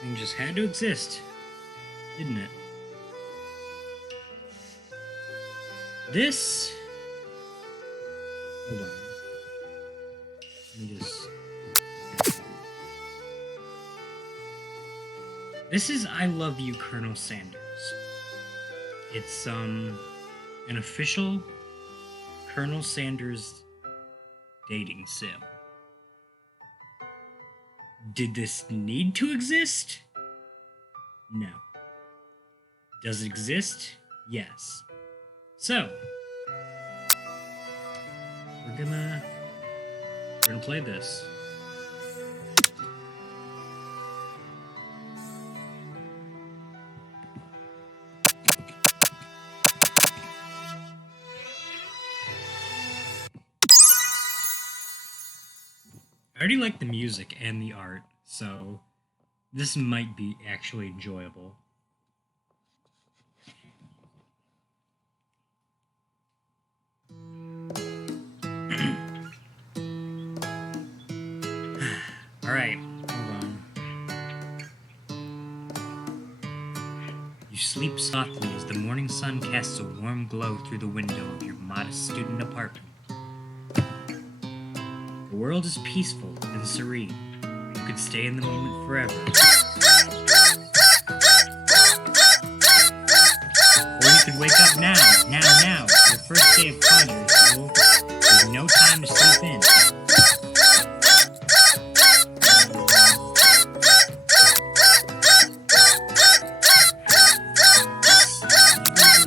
Thing just had to exist, didn't it? This. Hold on. Let me just. This is I Love You, Colonel Sanders. It's an official Colonel Sanders dating sim. Did this need to exist? No. Does it exist? Yes. So, we're gonna play this. I already like the music and the art, so this might be actually enjoyable. Alright, hold on. You sleep softly as the morning sun casts a warm glow through the window of your modest student apartment. The world is peaceful and serene. You could stay in the moment forever. Or you could wake up now, your first day of culinary school, with no time to sleep in.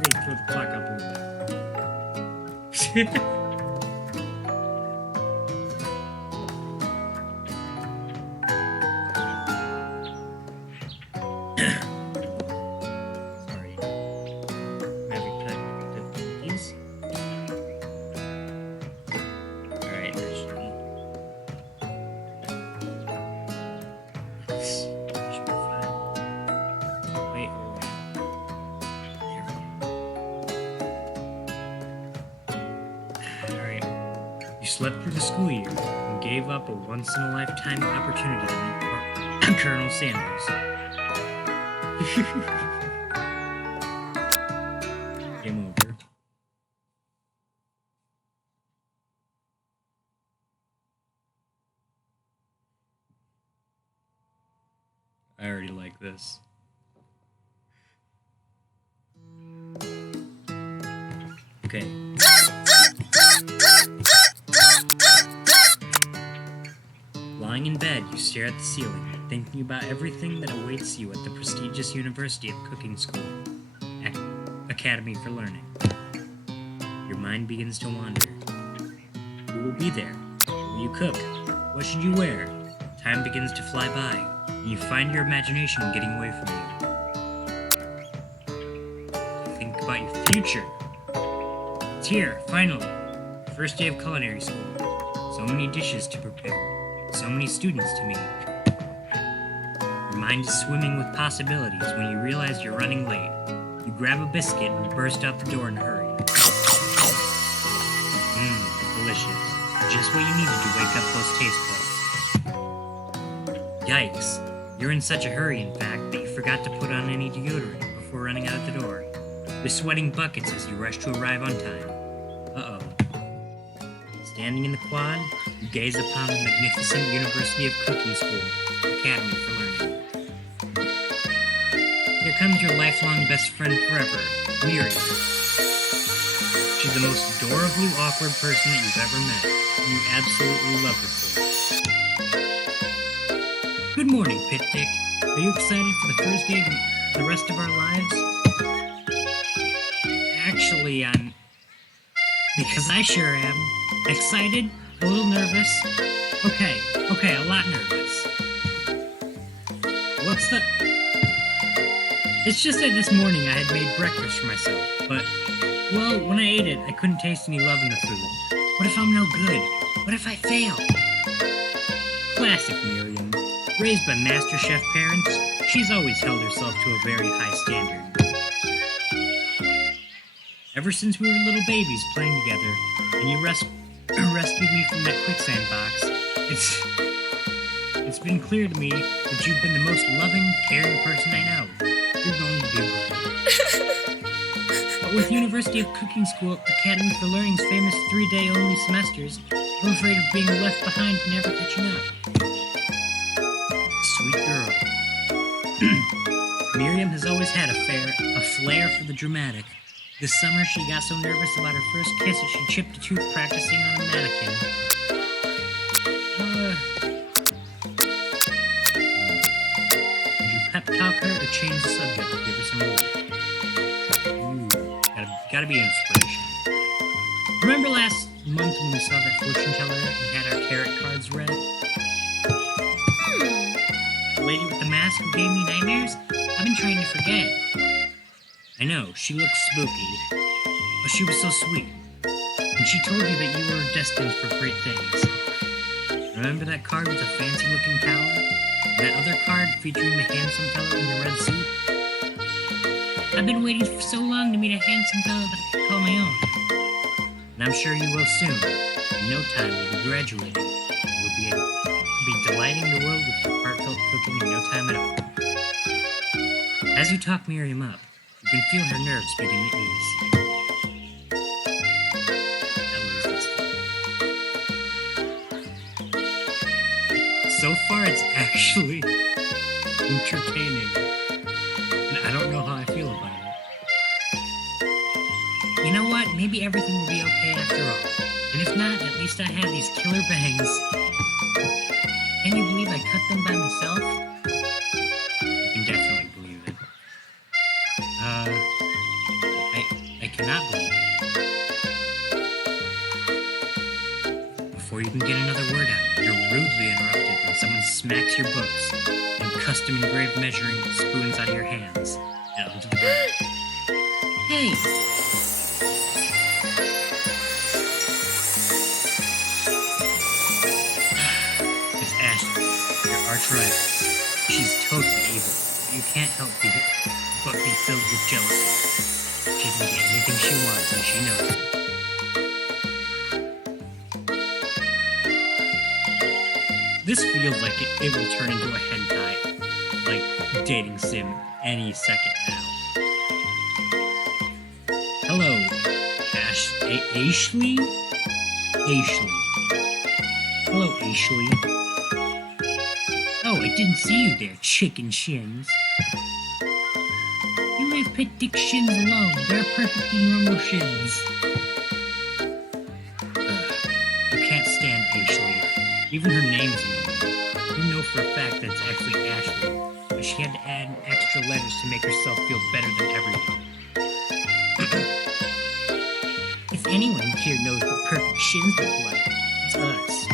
They throw the clock up a little bit. You slept through the school year and gave up a once-in-a-lifetime opportunity to meet Colonel Sanders. Game over. I already like this. Okay. Lying in bed, you stare at the ceiling, thinking about everything that awaits you at the prestigious University of Cooking School, Academy for Learning. Your mind begins to wander. Who will be there? Will you cook? What should you wear? Time begins to fly by, and you find your imagination getting away from you. Think about your future. It's here, finally. First day of culinary school. So many dishes to prepare. So many students to meet. Your mind is swimming with possibilities when you realize you're running late. You grab a biscuit and burst out the door in a hurry. Delicious. Just what you needed to wake up those taste buds. Yikes. You're in such a hurry, in fact, that you forgot to put on any deodorant before running out the door. You're sweating buckets as you rush to arrive on time. Uh-oh. Standing in the quad, you gaze upon the magnificent University of Cooking School, Academy for Learning. Here comes your lifelong best friend forever, Miriam. She's the most adorably awkward person that you've ever met, and you absolutely love her for it. Good morning, Pit-Dick. Are you excited for the first day of the rest of our lives? Actually, I'm... Because I sure am. Excited? A little nervous? Okay, a lot nervous. What's the... It's just that this morning I had made breakfast for myself, but, well, when I ate it, I couldn't taste any love in the food. What if I'm no good? What if I fail? Classic Miriam. Raised by Master Chef parents, she's always held herself to a very high standard. Ever since we were little babies playing together, and you rescued me from that quicksand box, it's it's been clear to me that you've been the most loving, caring person I know. You're going to do great. But with University of Cooking School Academy for Learning's famous 3-day only semesters, I'm afraid of being left behind and never catching up. Sweet girl. Miriam has always had a flair for the dramatic. This summer, she got so nervous about her first kiss that she chipped a tooth practicing on a mannequin. Did you pep talk her or change the subject to give her some relief? Gotta be inspiration. Remember last month when we saw that fortune teller and had our tarot cards read? The lady with the mask who gave me nightmares? I've been trying to forget. I know, she looked spooky, but she was so sweet. And she told you that you were destined for great things. Remember that card with the fancy-looking tower? And that other card featuring the handsome fellow in the red suit? I've been waiting for so long to meet a handsome fellow that I could call my own. And I'm sure you will soon. In no time, you'll be graduating. You'll be delighting the world with your heartfelt cooking in no time at all. As you talk Miriam up, you can feel her nerves beating at ease. So far, it's actually entertaining. And I don't know how I feel about it. You know what? Maybe everything will be okay after all. And if not, at least I have these killer bangs. Can you believe I cut them by myself? You can definitely believe it. I cannot believe it. Before you can get another word out, you're rudely interrupted when someone smacks your books and custom engraved measuring spoons out of your hands and onto the ground. Hey! It's Ashley, your arch rival. She's totally evil. You can't help but be filled with jealousy. She can get anything she wants, and she knows it. This feels like it will turn into a hentai, like dating sim, any second now. Hello, Ashley? Ashley. Hello, Ashley. Oh, I didn't see you there, chicken shins. You leave pet dick shins alone. They're perfectly normal shins. You can't stand Ashley. Even her name's annoying. You know for a fact that it's actually Ashley, but she had to add extra letters to make herself feel better than everyone. If anyone here knows what perfect shins look like, it's us.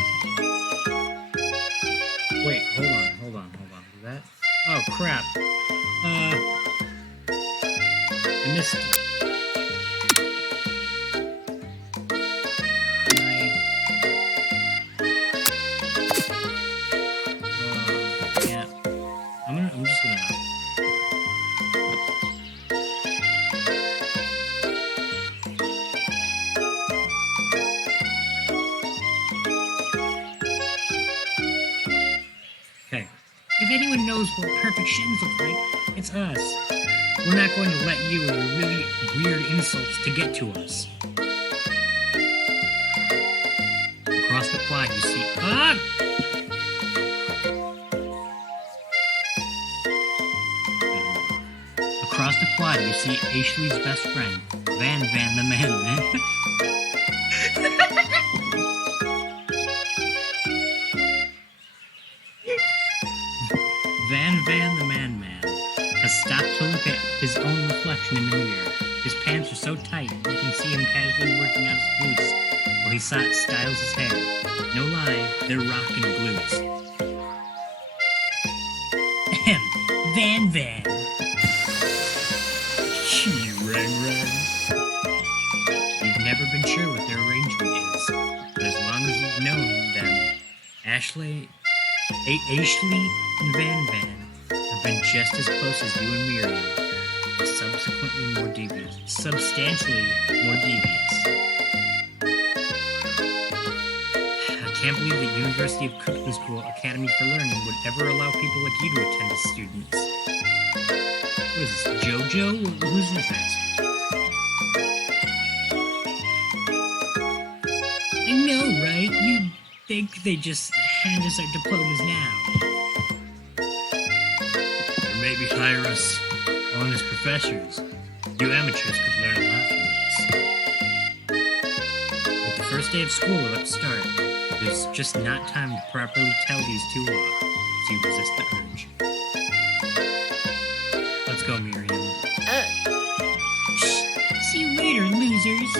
Wait, hold on. Is that? Oh, crap. I missed it. Yeah. I'm just gonna... Okay. If anyone knows what perfect shins look like, it's us. We're not going to let you and your really weird insults to get to us. Across the quad, you see... Ah! Across the quad, you see Ashley's best friend, Van the Man. Van the Man has stopped to look at his own reflection in the mirror. His pants are so tight, you can see him casually working out his glutes while he styles his hair. No lie, they're rockin' glutes. Ahem, Van. Gee, Ren. You've never been sure what their arrangement is, but as long as you've known them, Ashley and Van have been just as close as you and Miriam, but substantially more devious. can't believe the University of Cooking School Academy for Learning would ever allow people like you to attend as students. What is this, JoJo? Who's this asshole? I know, right? You'd think they just hand us our diplomas now. Or maybe hire us on as professors. You amateurs could learn a lot from this. With the first day of school about to start, there's just not time to properly tell these two off, so you resist the urge. Let's go, Miriam. See you later, losers.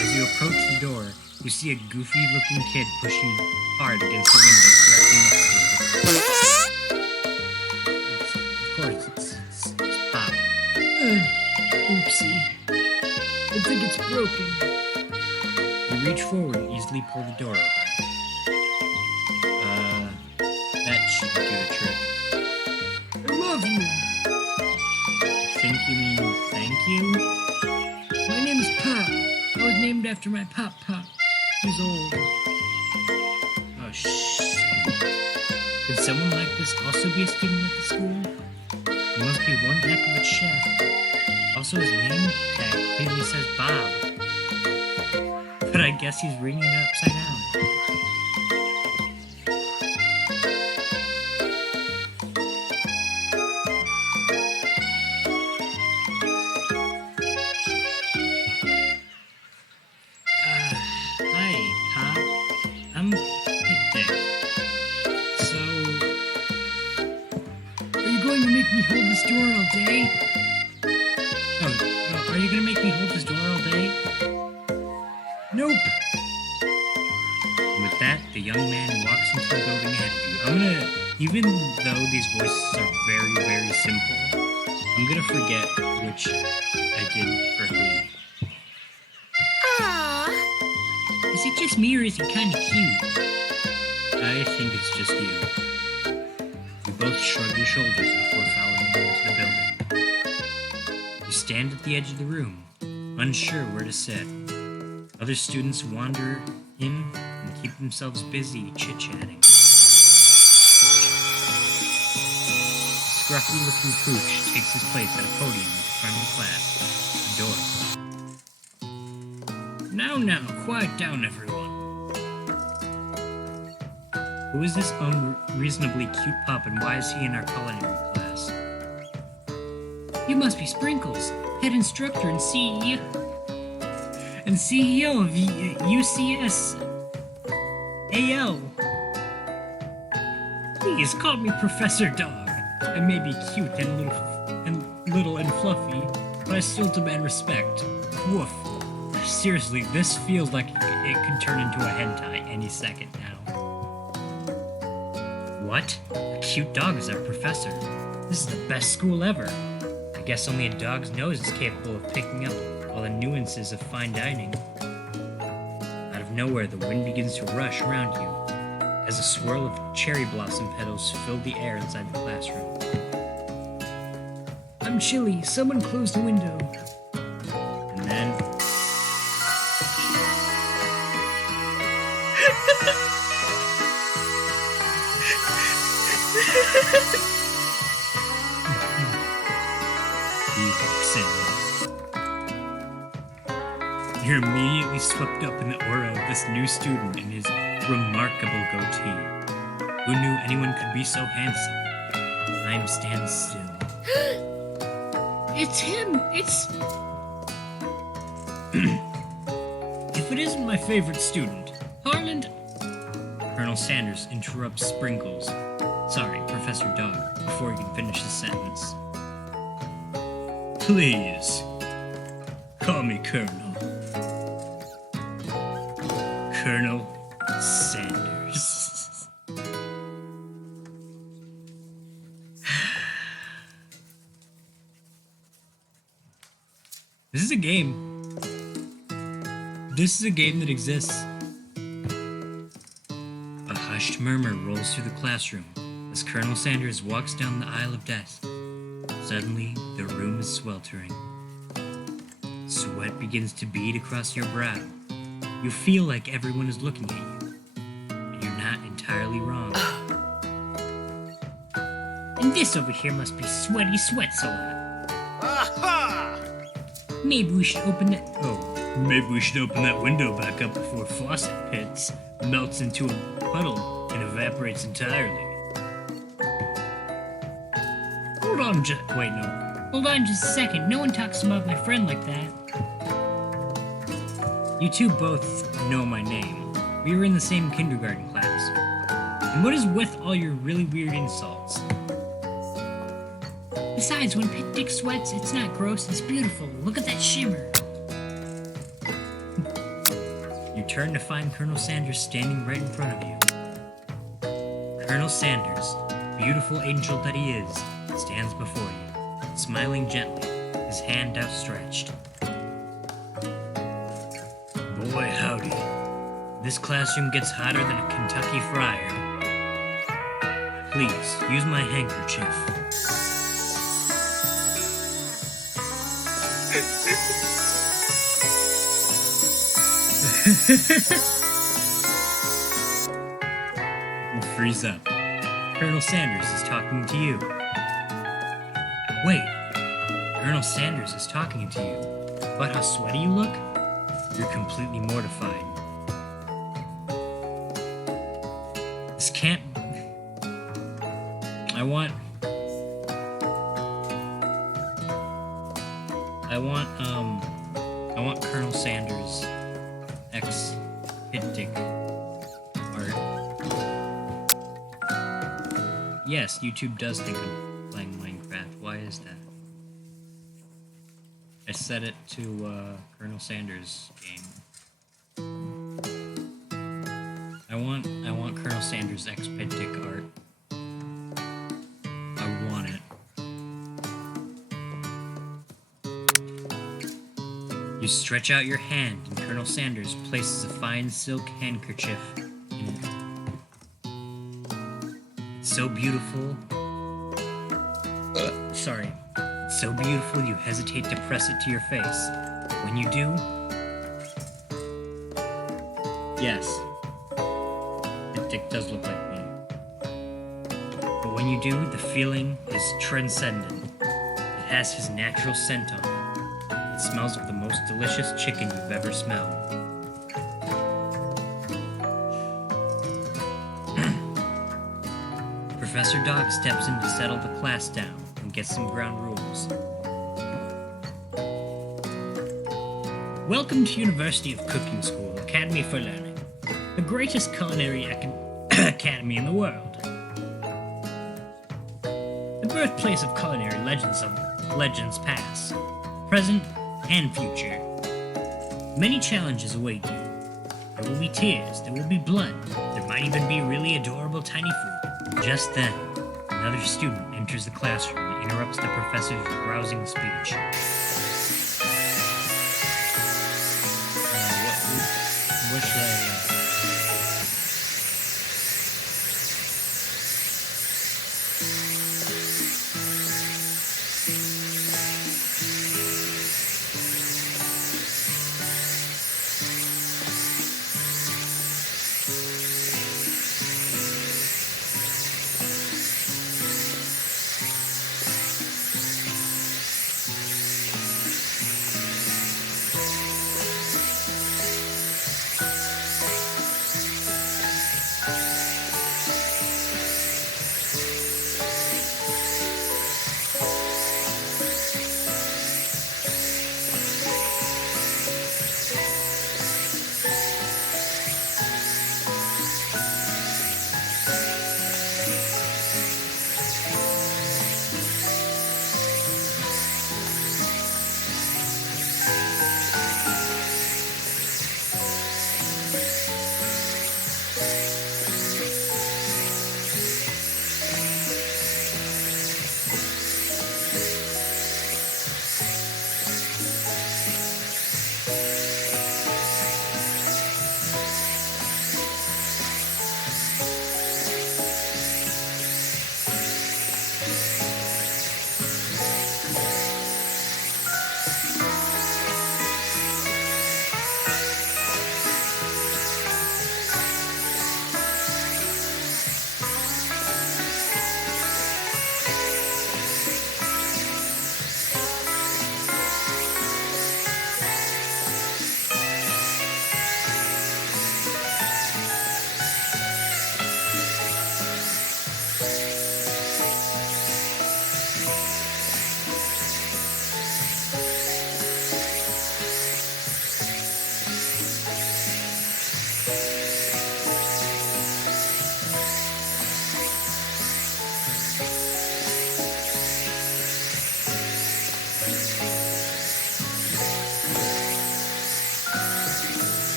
As you approach the door, you see a goofy-looking kid pushing hard against the window directly next to you. Of course, it's Pop. Oopsie. I think it's broken. You reach forward and easily pull the door open. That should do the trick. I love you. I think you mean thank you? My name is Pop. I was named after my Pop. He's old. Oh, shh. Could someone like this also be a student at the school? He must be one heck of a chef. Also, his name tag clearly says Bob. But I guess he's reading it upside down. Hi, Pop. I'm Dick. So, Are you going to make me hold this door all day? are you gonna make me hold this door all day? Nope. With that, the young man walks into the building ahead of you. Even though these voices are very, very simple, I'm gonna forget which I did for who. Aww. Is it just me or is he kind of cute? I think it's just you. You both shrug your shoulders before following him into the building. You stand at the edge of the room, unsure where to sit. Other students wander in and keep themselves busy chit-chatting. Scruffy-looking Pooch takes his place at a podium at the front of the class. The door. Now, quiet down, everyone. Who is this unreasonably cute pup, and why is he in our culinary class? You must be Sprinkles, head instructor and CEO of UCS AL. Please call me Professor Dog. I may be cute and little and fluffy, but I still demand respect. Woof. Seriously, this feels like it could turn into a hentai any second now. What? A cute dog is our professor. This is the best school ever. I guess only a dog's nose is capable of picking up all the nuances of fine dining. Out of nowhere, the wind begins to rush around you as a swirl of cherry blossom petals fill the air inside the classroom. I'm chilly. Someone close the window. And then... he walks in. You're immediately swept up in the aura of this new student and his remarkable goatee. Who knew anyone could be so handsome? Time stands still. It's him. It's... If it isn't my favorite student, Harland... Colonel Sanders interrupts Sprinkles. Sorry, Professor Dog, before he can finish the sentence. Please, call me Colonel. Colonel Sanders. This is a game. This is a game that exists. A hushed murmur rolls through the classroom as Colonel Sanders walks down the aisle of desks. Suddenly, the room is sweltering. Sweat begins to bead across your brow. You feel like everyone is looking at you, and you're not entirely wrong. And this over here must be Sweaty Sweatsalot. Aha! Maybe we should open that. Maybe we should open that window back up before Fawcett Pits melts into a puddle and evaporates entirely. Hold on just a second. No one talks about my friend like that. You two both know my name. We were in the same kindergarten class. And what is with all your really weird insults? Besides, when Pit Dick sweats, it's not gross, it's beautiful. Look at that shimmer. You turn to find Colonel Sanders standing right in front of you. Colonel Sanders, beautiful angel that he is, stands before you, smiling gently, his hand outstretched. Boy, howdy. This classroom gets hotter than a Kentucky fryer. Please, use my handkerchief. You freeze up. Colonel Sanders is talking to you. Wait, Colonel Sanders is talking to you. But how sweaty you look? You're completely mortified. This can't... I want Colonel Sanders X Pit Dick art. Yes, YouTube does think I'm playing Minecraft. Why is that? I set it to Colonel Sanders game. I want Colonel Sanders X Pit Dick art. I want it. You stretch out your hand, and Colonel Sanders places a fine silk handkerchief in it. It's so beautiful. Sorry. It's so beautiful you hesitate to press it to your face. When you do... Yes. That dick does look like me. But when you do, the feeling is transcendent. It has his natural scent on it. It smells of the most delicious chicken you've ever smelled. Professor Dog steps in to settle the class down and get some ground rules. Welcome to University of Cooking School, Academy for Learning, the greatest culinary academy in the world. The birthplace of culinary legends past, present, and future. Many challenges await you. There will be tears, there will be blood, there might even be really adorable tiny food. Just then, another student enters the classroom and interrupts the professor's rousing speech. What should I...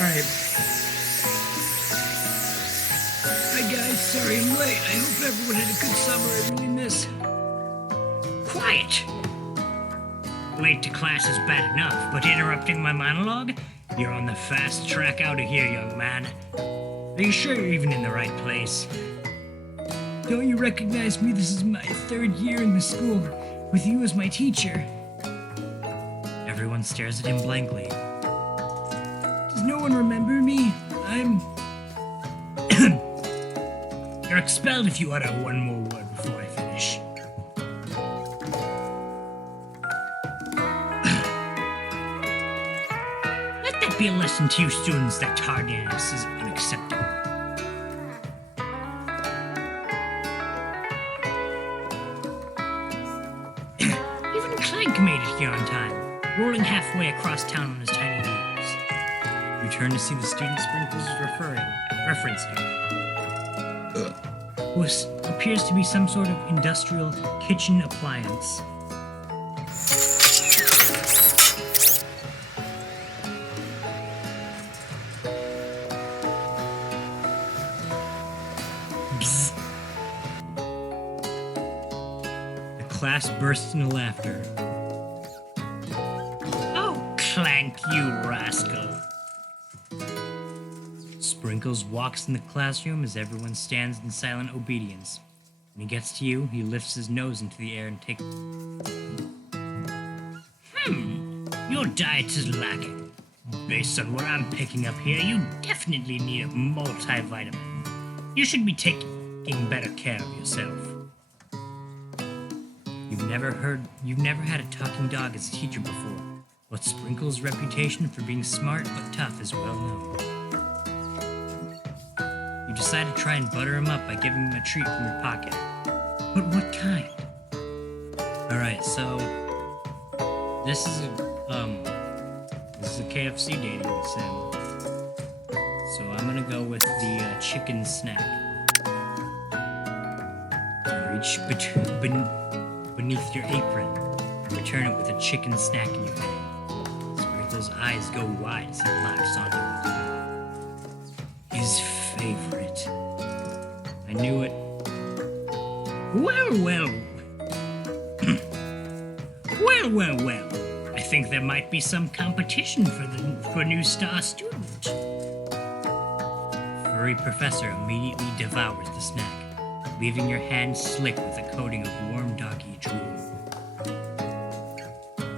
Alright. Hi guys, sorry I'm late. I hope everyone had a good summer. I really miss. Quiet! Late to class is bad enough, but interrupting my monologue? You're on the fast track out of here, young man. Are you sure you're even in the right place? Don't you recognize me? This is my 3rd year in the school, with you as my teacher. Everyone stares at him blankly. Does no one remember me? I'm... You're expelled if you utter one more word before I finish. Let that be a lesson to you students that tardiness is unacceptable. Even Clank made it here on time, rolling halfway across town on his tiny wheels. You turn to see the student Sprinkles is referencing. What appears to be some sort of industrial kitchen appliance. Bzz. The class bursts into laughter. Oh, Clank, you rascal! Sprinkles walks in the classroom as everyone stands in silent obedience. When he gets to you, he lifts his nose into the air and takes... Your diet is lacking. Based on what I'm picking up here, you definitely need a multivitamin. You should be taking better care of yourself. You've never had a talking dog as a teacher before, but Sprinkles' reputation for being smart but tough is well known. You decide to try and butter him up by giving him a treat from your pocket. But what kind? Alright, so this is a KFC dating sim. So I'm gonna go with the chicken snack. Reach beneath your apron and return it with a chicken snack in your hand. Sprinkle's eyes go wide as he laughs on you. His favorite. I knew it. Well. well. I think there might be some competition for new star student. Furry Professor immediately devours the snack, leaving your hand slick with a coating of warm doggy drool.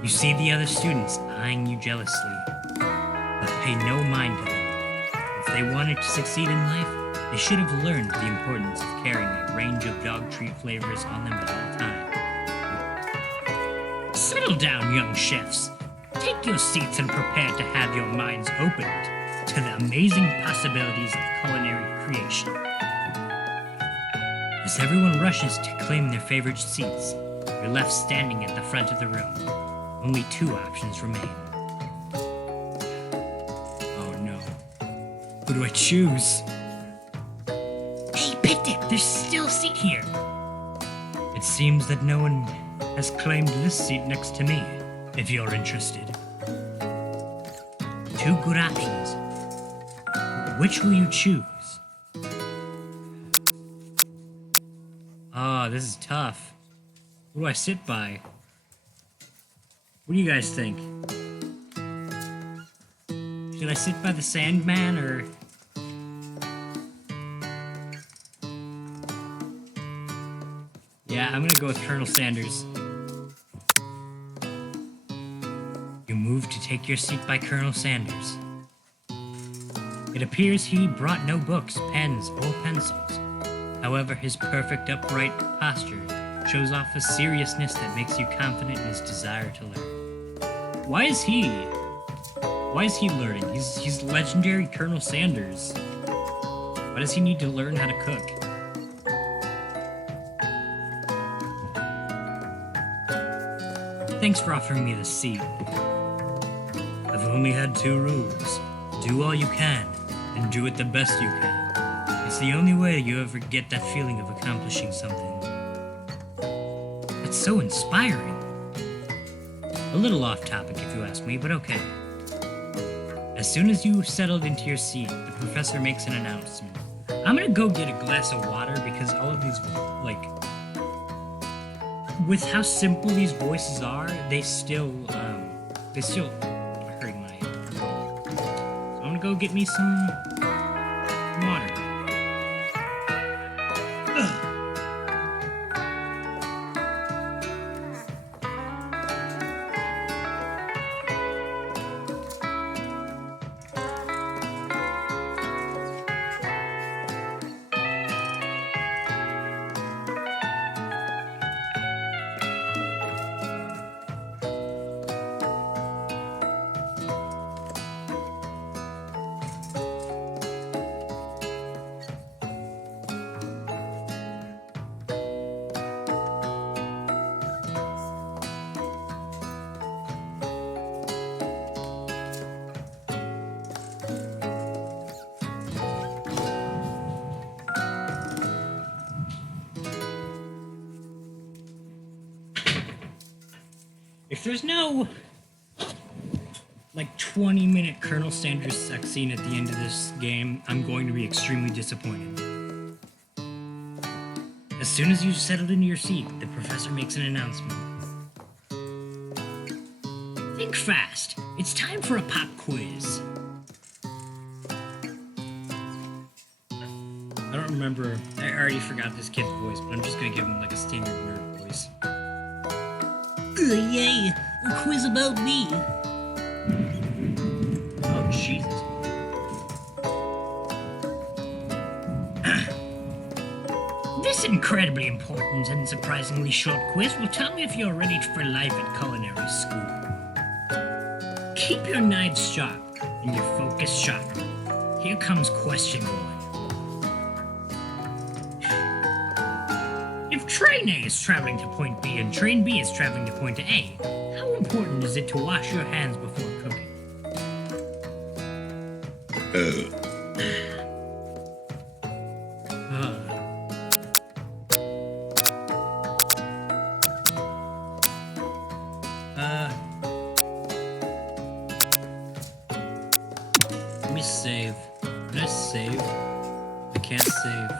You see the other students eyeing you jealously, but pay no mind to them. If they wanted to succeed in life, they should have learned the importance of carrying a range of dog treat flavors on them at all times. Settle down, young chefs. Take your seats and prepare to have your minds opened to the amazing possibilities of culinary creation. As everyone rushes to claim their favorite seats, you're left standing at the front of the room. Only 2 options remain. Oh no. Who do I choose? Hey, Picnic, there's still a seat here. It seems that no one has claimed this seat next to me, if you're interested. 2 good options. Which will you choose? Oh, this is tough. Who do I sit by? What do you guys think? Should I sit by the Sandman or... Yeah, I'm gonna go with Colonel Sanders. You move to take your seat by Colonel Sanders. It appears he brought no books, pens, or pencils. However, his perfect upright posture shows off a seriousness that makes you confident in his desire to learn. Why is he learning? He's legendary Colonel Sanders. Why does he need to learn how to cook? Thanks for offering me this seat. I've only had 2 rules. Do all you can, and do it the best you can. It's the only way you ever get that feeling of accomplishing something. That's so inspiring. A little off topic if you ask me, but okay. As soon as you've settled into your seat, the professor makes an announcement. I'm gonna go get a glass of water because all of these, like, with how simple these voices are, they still hurt my ear. So I'm gonna go get me some water. If there's no, like, 20-minute Colonel Sanders sex scene at the end of this game, I'm going to be extremely disappointed. As soon as you've settled into your seat, the professor makes an announcement. Think fast. It's time for a pop quiz. I don't remember. I already forgot this kid's voice, but I'm just gonna give him, like, a standard nerd voice. Yay! A quiz about me! Oh, Jesus. This incredibly important and surprisingly short quiz will tell me if you're ready for life at culinary school. Keep your knives sharp and your focus sharp. Here comes question 1. If train A is traveling to point B and train B is traveling to point A, how important is it to wash your hands before cooking? Let me save. Can I save? I can't save.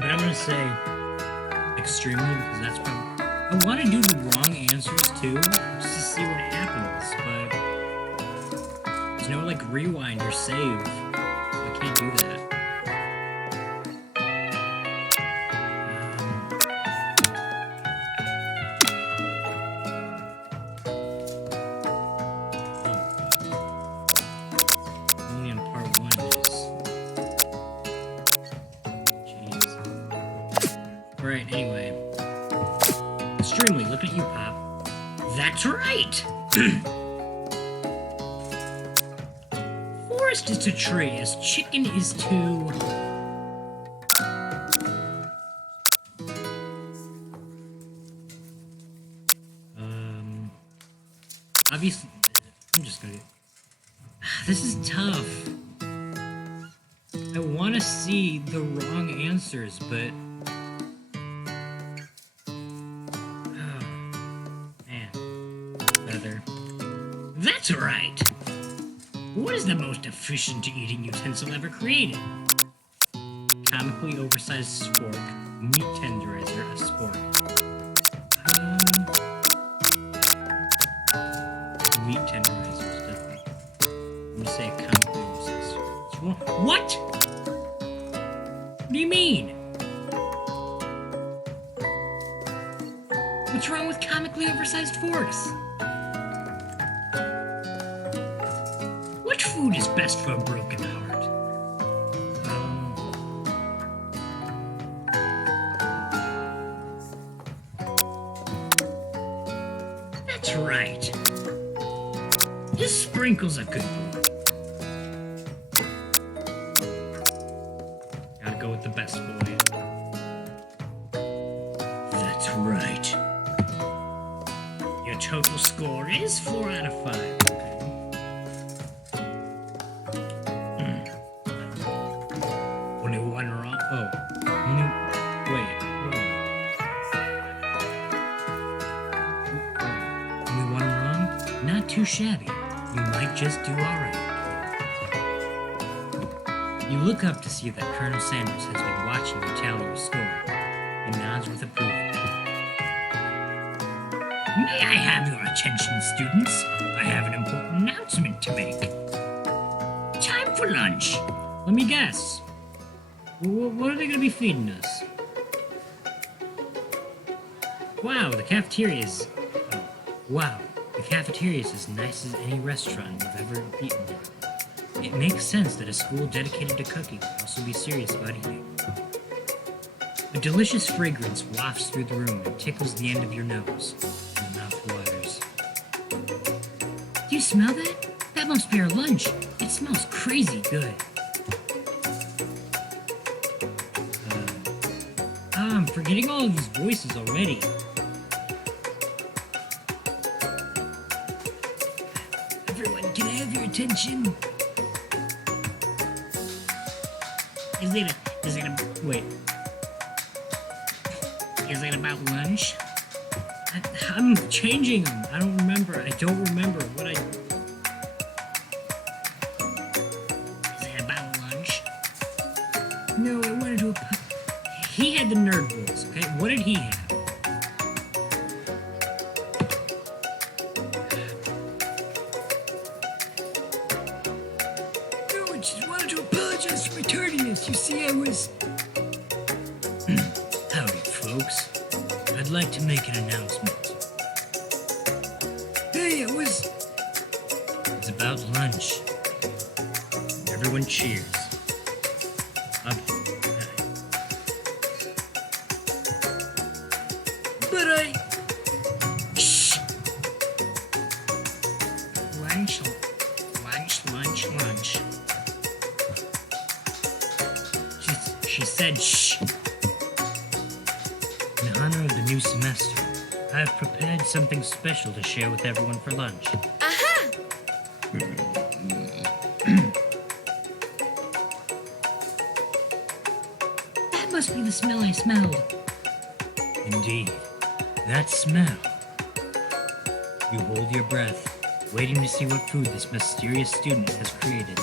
But I'm gonna say extremely because that's probably. I want to do the wrong answers too, just to see what happens. But there's no like rewind or save, so I can't do that. Only on part 1 is. Jeez. Right, anyway. Extremely, look at you, Pop. That's right! Forest is to trees, chicken is to... Obviously, I'm just gonna... This is tough. I want to see the wrong answers, but... That's right! What is the most efficient eating utensil ever created? Comically oversized spork, meat tenderizer, a spork. Meat tenderizers, definitely. I'm gonna say comically oversized. What? What do you mean? What's wrong with comically oversized forks? Which food is best for a broken heart? That's right. His sprinkles are good boy. Gotta go with the best boy. That's right. Your total score is 4 out of 5. Okay. Only one wrong. Oh. Wait. Hold on. Only one wrong? Not too shabby. You might just do alright. You look up to see that Colonel Sanders has been watching you tally your score. He nods with approval. May I have your attention, students? I have an important announcement to make. Time for lunch. Let me guess. What are they going to be feeding us? Wow, the cafeteria is... Oh, wow, the cafeteria is as nice as any restaurant you've ever eaten in. It makes sense that a school dedicated to cooking would also be serious about eating. A delicious fragrance wafts through the room and tickles the end of your nose. Your mouth waters. Do you smell that? That must be our lunch. It smells crazy good. I'm forgetting all of these voices already. Everyone, can I have your attention? Wait. Is it about lunch? I'm changing them. I don't remember what I... Is it about lunch? No, I wanted to... He had the nerd voice, okay? What did he have? No, I just wanted to apologize for my tardiness. You see, I was... Howdy, folks. I'd like to make an announcement. Hey, It's about lunch. Everyone cheers. Shh! Lunch. She said shh. In honor of the new semester, I have prepared something special to share with everyone for lunch. Aha! That must be the smell I smelled. Indeed. That smell. You hold your breath, waiting to see what food this mysterious student has created.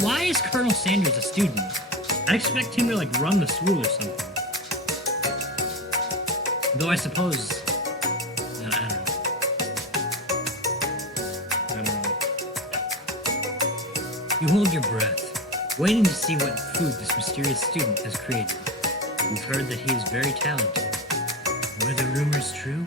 Why is Colonel Sanders a student? I expect him to, run the school or something. Though I suppose... I don't know. You hold your breath, waiting to see what food this mysterious student has created. You've heard that he is very talented. Were the rumors true?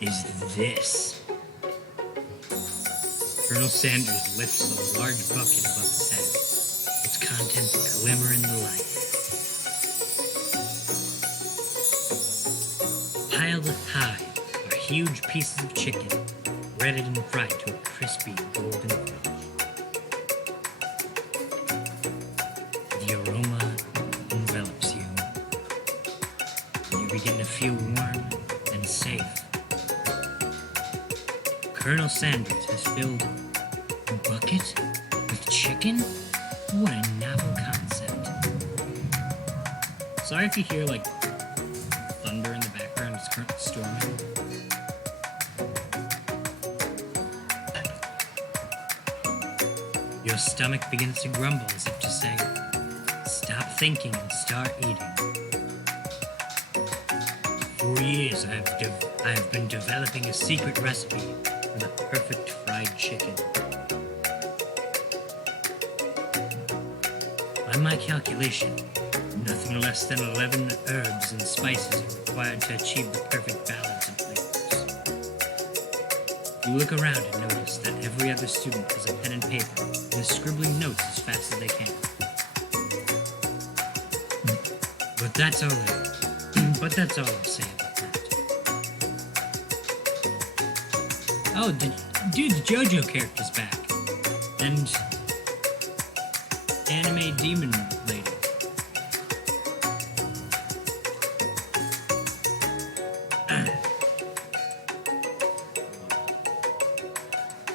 Is this? Colonel Sanders lifts a large bucket above his head, its contents glimmer in the light. Piled high are huge pieces of chicken, breaded and fried to a crispy golden finish. The aroma envelops you, and you begin to feel warm and safe. Colonel Sanders has filled a bucket with chicken? What a novel concept. Sorry if you hear, thunder in the background. It's currently storming. Your stomach begins to grumble as if to say, stop thinking and start eating. For years, I have been developing a secret recipe for the perfect fried chicken. By my calculation, nothing less than 11 herbs and spices are required to achieve the perfect balance of flavors. You look around and notice that every other student has a pen and paper and is scribbling notes as fast as they can. But that's all I'll say about that. Oh, dude, the JoJo character's back. And anime demon lady.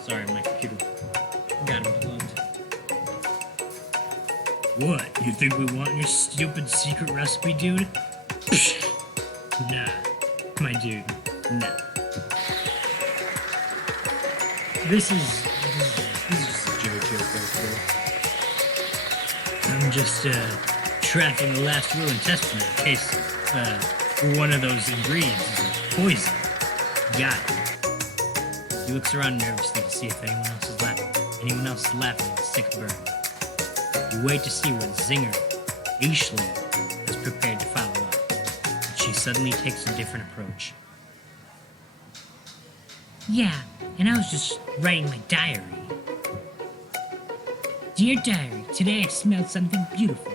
Sorry, my computer got unplugged. What? You think we want your stupid secret recipe, dude? Psh, nah, my dude, nah. This is just a joke right there. I'm just tracking the last will and testament in case one of those ingredients is poison. Got it. He looks around nervously to see if anyone else is laughing at the sick burn. You wait to see what Zinger, Ashley, is prepared to follow up. But she suddenly takes a different approach. Yeah, and I was just writing my diary. Dear diary, today I smelled something beautiful.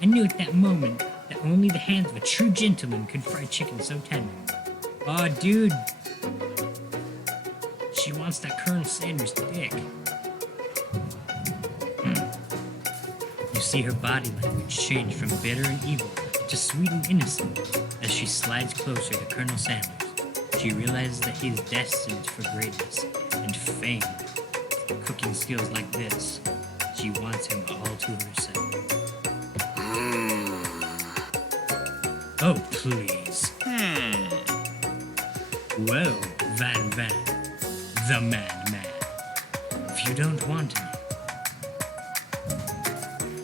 I knew at that moment that only the hands of a true gentleman could fry chicken so tender. Aw, dude. She wants that Colonel Sanders dick. You see her body language change from bitter and evil to sweet and innocent as she slides closer to Colonel Sanders. She realizes that he is destined for greatness and fame. For cooking skills like this, she wants him all to herself. Oh, please. Well, Van Van, the madman. If you don't want him,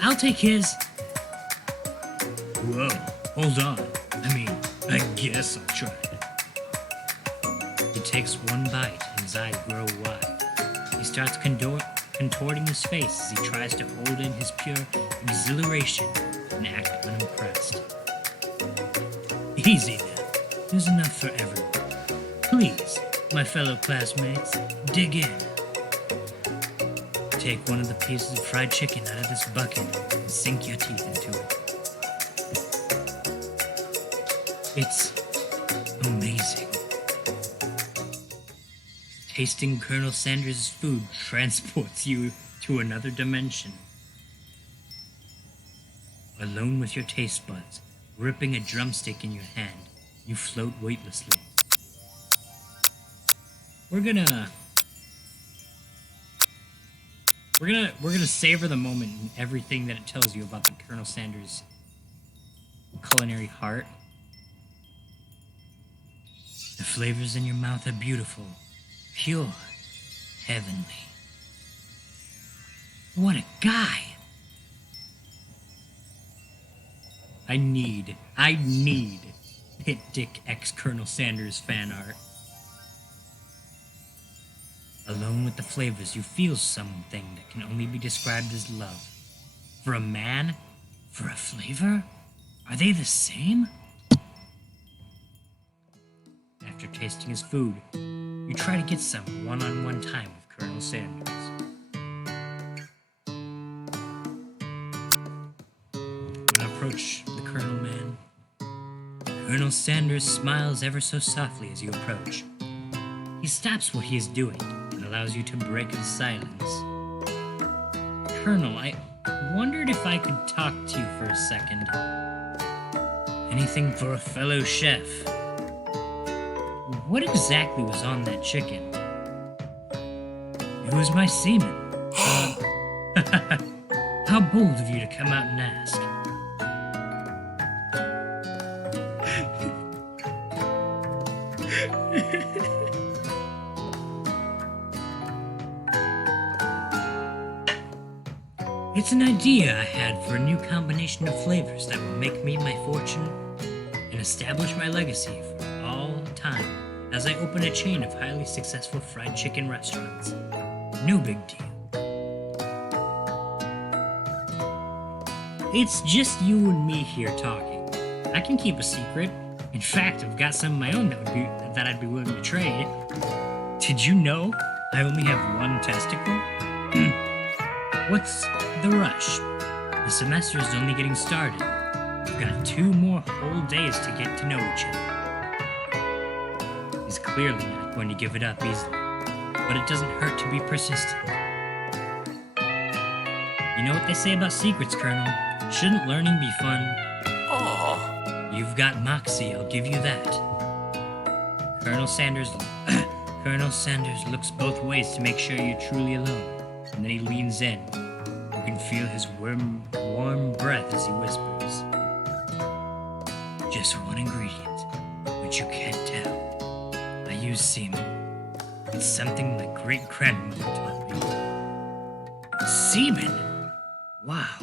I'll take his. Whoa, hold on. I guess I'll try it. He takes one bite and his eyes grow wide. He starts contorting his face as he tries to hold in his pure exhilaration and act unimpressed. Easy now. There's enough for everyone. Please, my fellow classmates, dig in. Take one of the pieces of fried chicken out of this bucket and sink your teeth into it. It's amazing. Tasting Colonel Sanders' food transports you to another dimension. Alone with your taste buds, gripping a drumstick in your hand, you float weightlessly. We're gonna savor the moment and everything that it tells you about the Colonel Sanders culinary heart. The flavors in your mouth are beautiful, pure, heavenly. What a guy! I need Pit Dick X Colonel Sanders fan art. Alone with the flavors, you feel something that can only be described as love. For a man? For a flavor? Are they the same? After tasting his food, you try to get some one-on-one time with Colonel Sanders. When I approach the Colonel man, Colonel Sanders smiles ever so softly as you approach. He stops what he is doing and allows you to break the silence. Colonel, I wondered if I could talk to you for a second. Anything for a fellow chef. What exactly was on that chicken? It was my semen. How bold of you to come out and ask. It's an idea I had for a new combination of flavors that will make me my fortune and establish my legacy for all time as I open a chain of highly successful fried chicken restaurants. No big deal. It's just you and me here talking. I can keep a secret. In fact, I've got some of my own that I'd be willing to trade. Did you know I only have one testicle? What's the rush? The semester is only getting started. We've got 2 more whole days to get to know each other. He's clearly not going to give it up easily, but it doesn't hurt to be persistent. You know what they say about secrets, Colonel? Shouldn't learning be fun? Aww. You've got moxie, I'll give you that. Colonel Sanders looks both ways to make sure you're truly alone, and then he leans in and You can feel his warm breath as he whispers. Just one ingredient, which you can't tell. I use semen. It's something my great-grandmother taught me. Semen? Wow,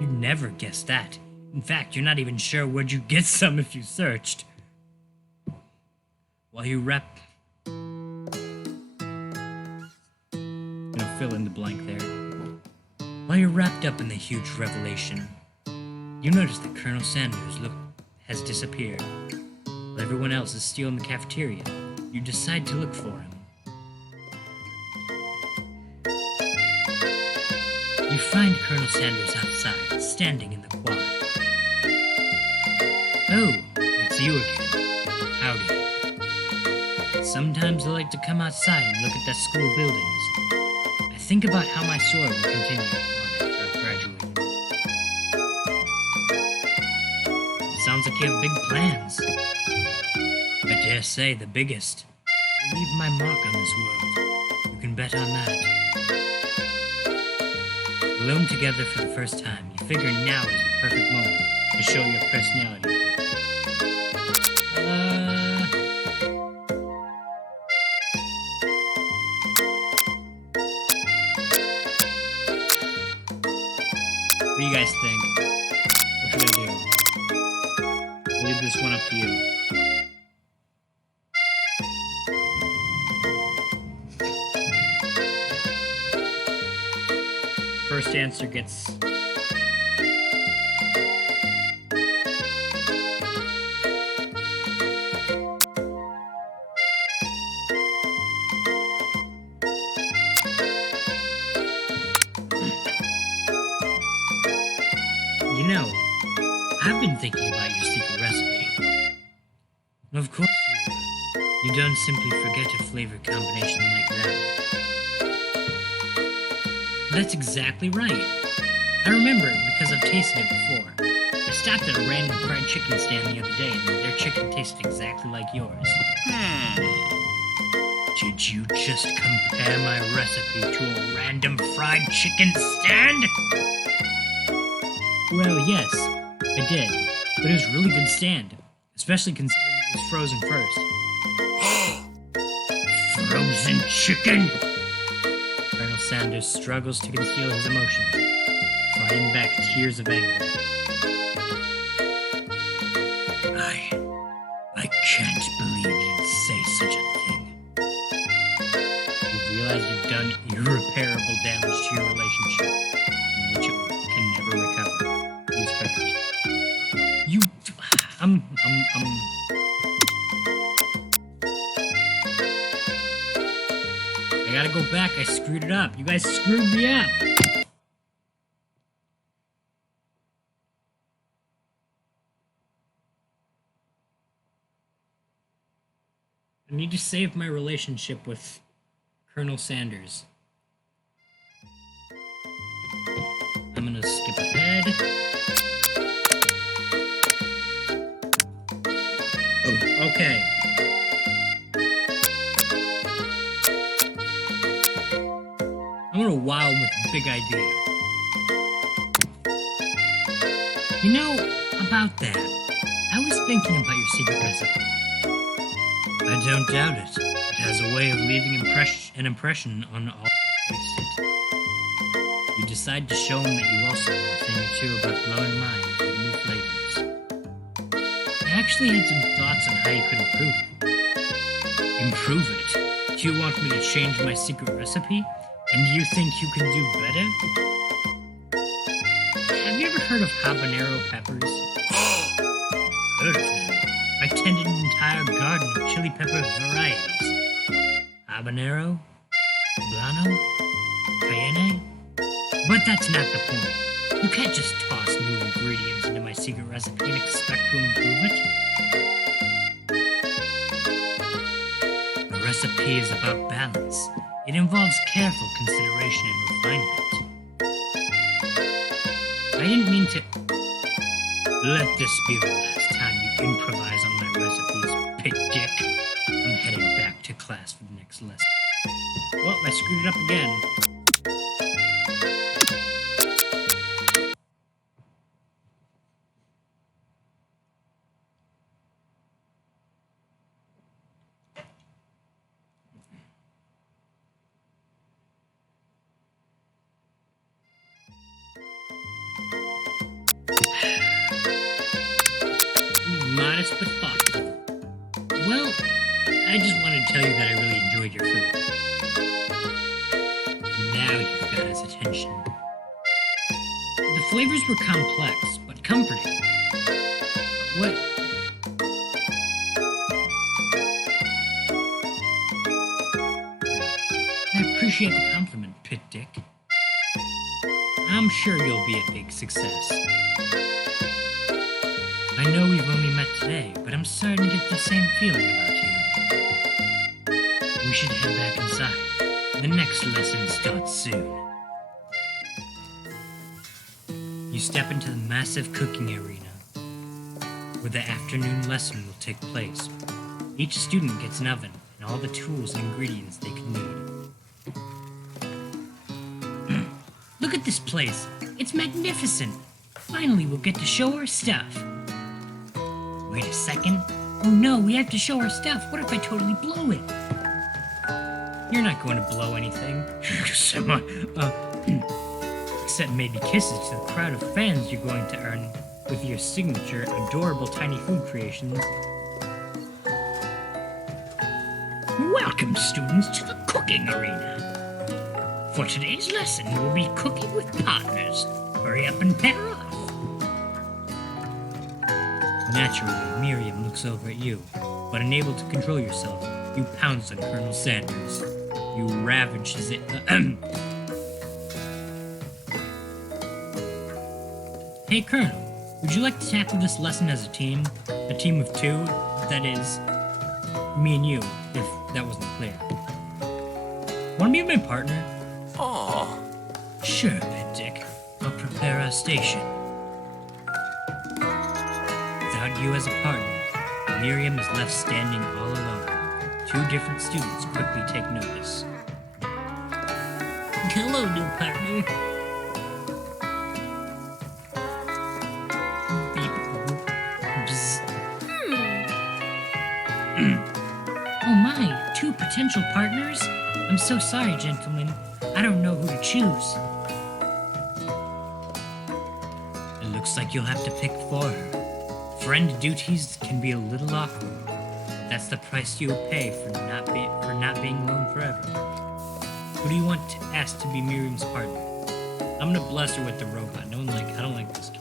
you'd never guess that. In fact, you're not even sure where'd you get some if you searched. While you wrap... Gonna fill in the blank there. While you're wrapped up in the huge revelation, you notice that Colonel Sanders has disappeared. While everyone else is still in the cafeteria, you decide to look for him. You find Colonel Sanders outside, standing in the quad. Oh, it's you again. Howdy. Sometimes I like to come outside and look at the school buildings. I think about how my story will continue on after I've graduated. It sounds like you have big plans. I dare say the biggest. I'll leave my mark on this world. You can bet on that. Alone together for the first time, you figure now is the perfect moment to show your personality. What do you guys think? What should I do? I'll leave this one up to you. First answer gets... You know, I've been thinking about your secret recipe. And of course you don't simply forget a flavor combination like that. That's exactly right. I remember it because I've tasted it before. I stopped at a random fried chicken stand the other day and their chicken tasted exactly like yours. Did you just compare my recipe to a random fried chicken stand? Well, yes, I did. But it was a really good stand, especially considering it was frozen first. Frozen chicken? Colonel Sanders struggles to conceal his emotions, fighting back tears of anger. I can't believe you'd say such a thing. You realize you've done irreparable damage to your relationship, from which it can never recover. He's hurt. I gotta go back. I screwed it up. You guys screwed me up. I need to save my relationship with Colonel Sanders. I'm gonna skip ahead. Oh, okay. I'm gonna wow him with a big idea. You know, about that, I was thinking about your secret recipe. I don't doubt it. It has a way of leaving an impression on all who taste it. You decide to show him that you also know a thing or two about blowing minds with new flavors. I actually had some thoughts on how you could improve it. Improve it? Do you want me to change my secret recipe? And do you think you can do better? Have you ever heard of habanero peppers? Heard of them? I tended an entire garden of chili pepper varieties. Habanero? Poblano? Cayenne? But that's not the point. You can't just toss new ingredients into my secret recipe and expect to improve it. A recipe is about balance. It involves careful consideration and refinement. I didn't mean to... Let this be the last time you improvise on my recipes, pig dick. I'm headed back to class for the next lesson. Well, I screwed it up again. modest but thoughtful. Well, I just wanted to tell you that I really enjoyed your food. Now you've got his attention. The flavors were complex, but comforting. What? I appreciate the compliment, Pit Dick. I'm sure you'll be a big success. I know we've only met today, but I'm starting to get the same feeling about you. We should head back inside. The next lesson starts soon. You step into the massive cooking arena, where the afternoon lesson will take place. Each student gets an oven and all the tools and ingredients they can need. Look at this place. It's magnificent. Finally, we'll get to show our stuff. Wait a second. Oh no, we have to show our stuff. What if I totally blow it? You're not going to blow anything. Except maybe kisses to the crowd of fans you're going to earn with your signature adorable tiny food creations. Welcome, students, to the cooking arena. For today's lesson, we'll be cooking with partners. Hurry up and pair off. Naturally, Miriam looks over at you, but unable to control yourself, you pounce on Colonel Sanders. You ravage his... Hey, Colonel, would you like to tackle this lesson as a team? A team of two? That is, me and you, if that wasn't clear. Want to be my partner? Aw. Sure, Pit Dick. I'll prepare our station. Without you as a partner, Miriam is left standing all alone. Two different students quickly take notice. Hello, new partner. Oh my, two potential partners? I'm so sorry, gentlemen. I don't know who to choose. It looks like you'll have to pick for her. Friend duties can be a little awkward. That's the price you'll pay for not being alone forever. Who do you want to ask to be Miriam's partner? I'm gonna bless her with the robot. I don't like this kid.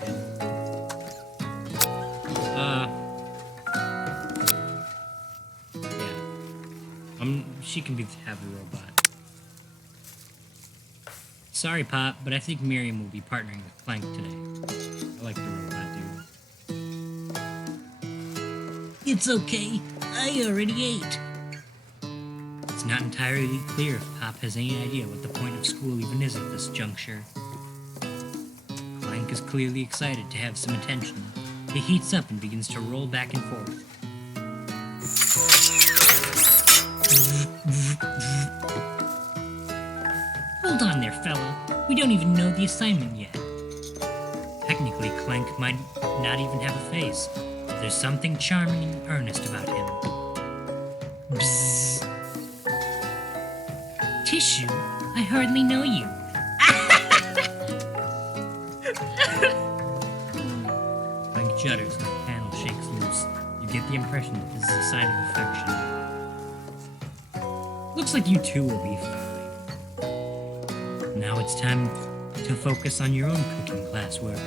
She can have a robot. Sorry, Pop, but I think Miriam will be partnering with Clank today. I like the robot, dude. It's okay. I already ate. It's not entirely clear if Pop has any idea what the point of school even is at this juncture. Clank is clearly excited to have some attention. He heats up and begins to roll back and forth. Hold on there, fella. We don't even know the assignment yet. Technically, Clank might not even have a face. There's something charming and earnest about him. Bzzz. Tissue? I hardly know you. Clank judders and the panel shakes loose. You get the impression that this is a sign of affection. Looks like you two will be fine. Now it's time to focus on your own cooking classwork.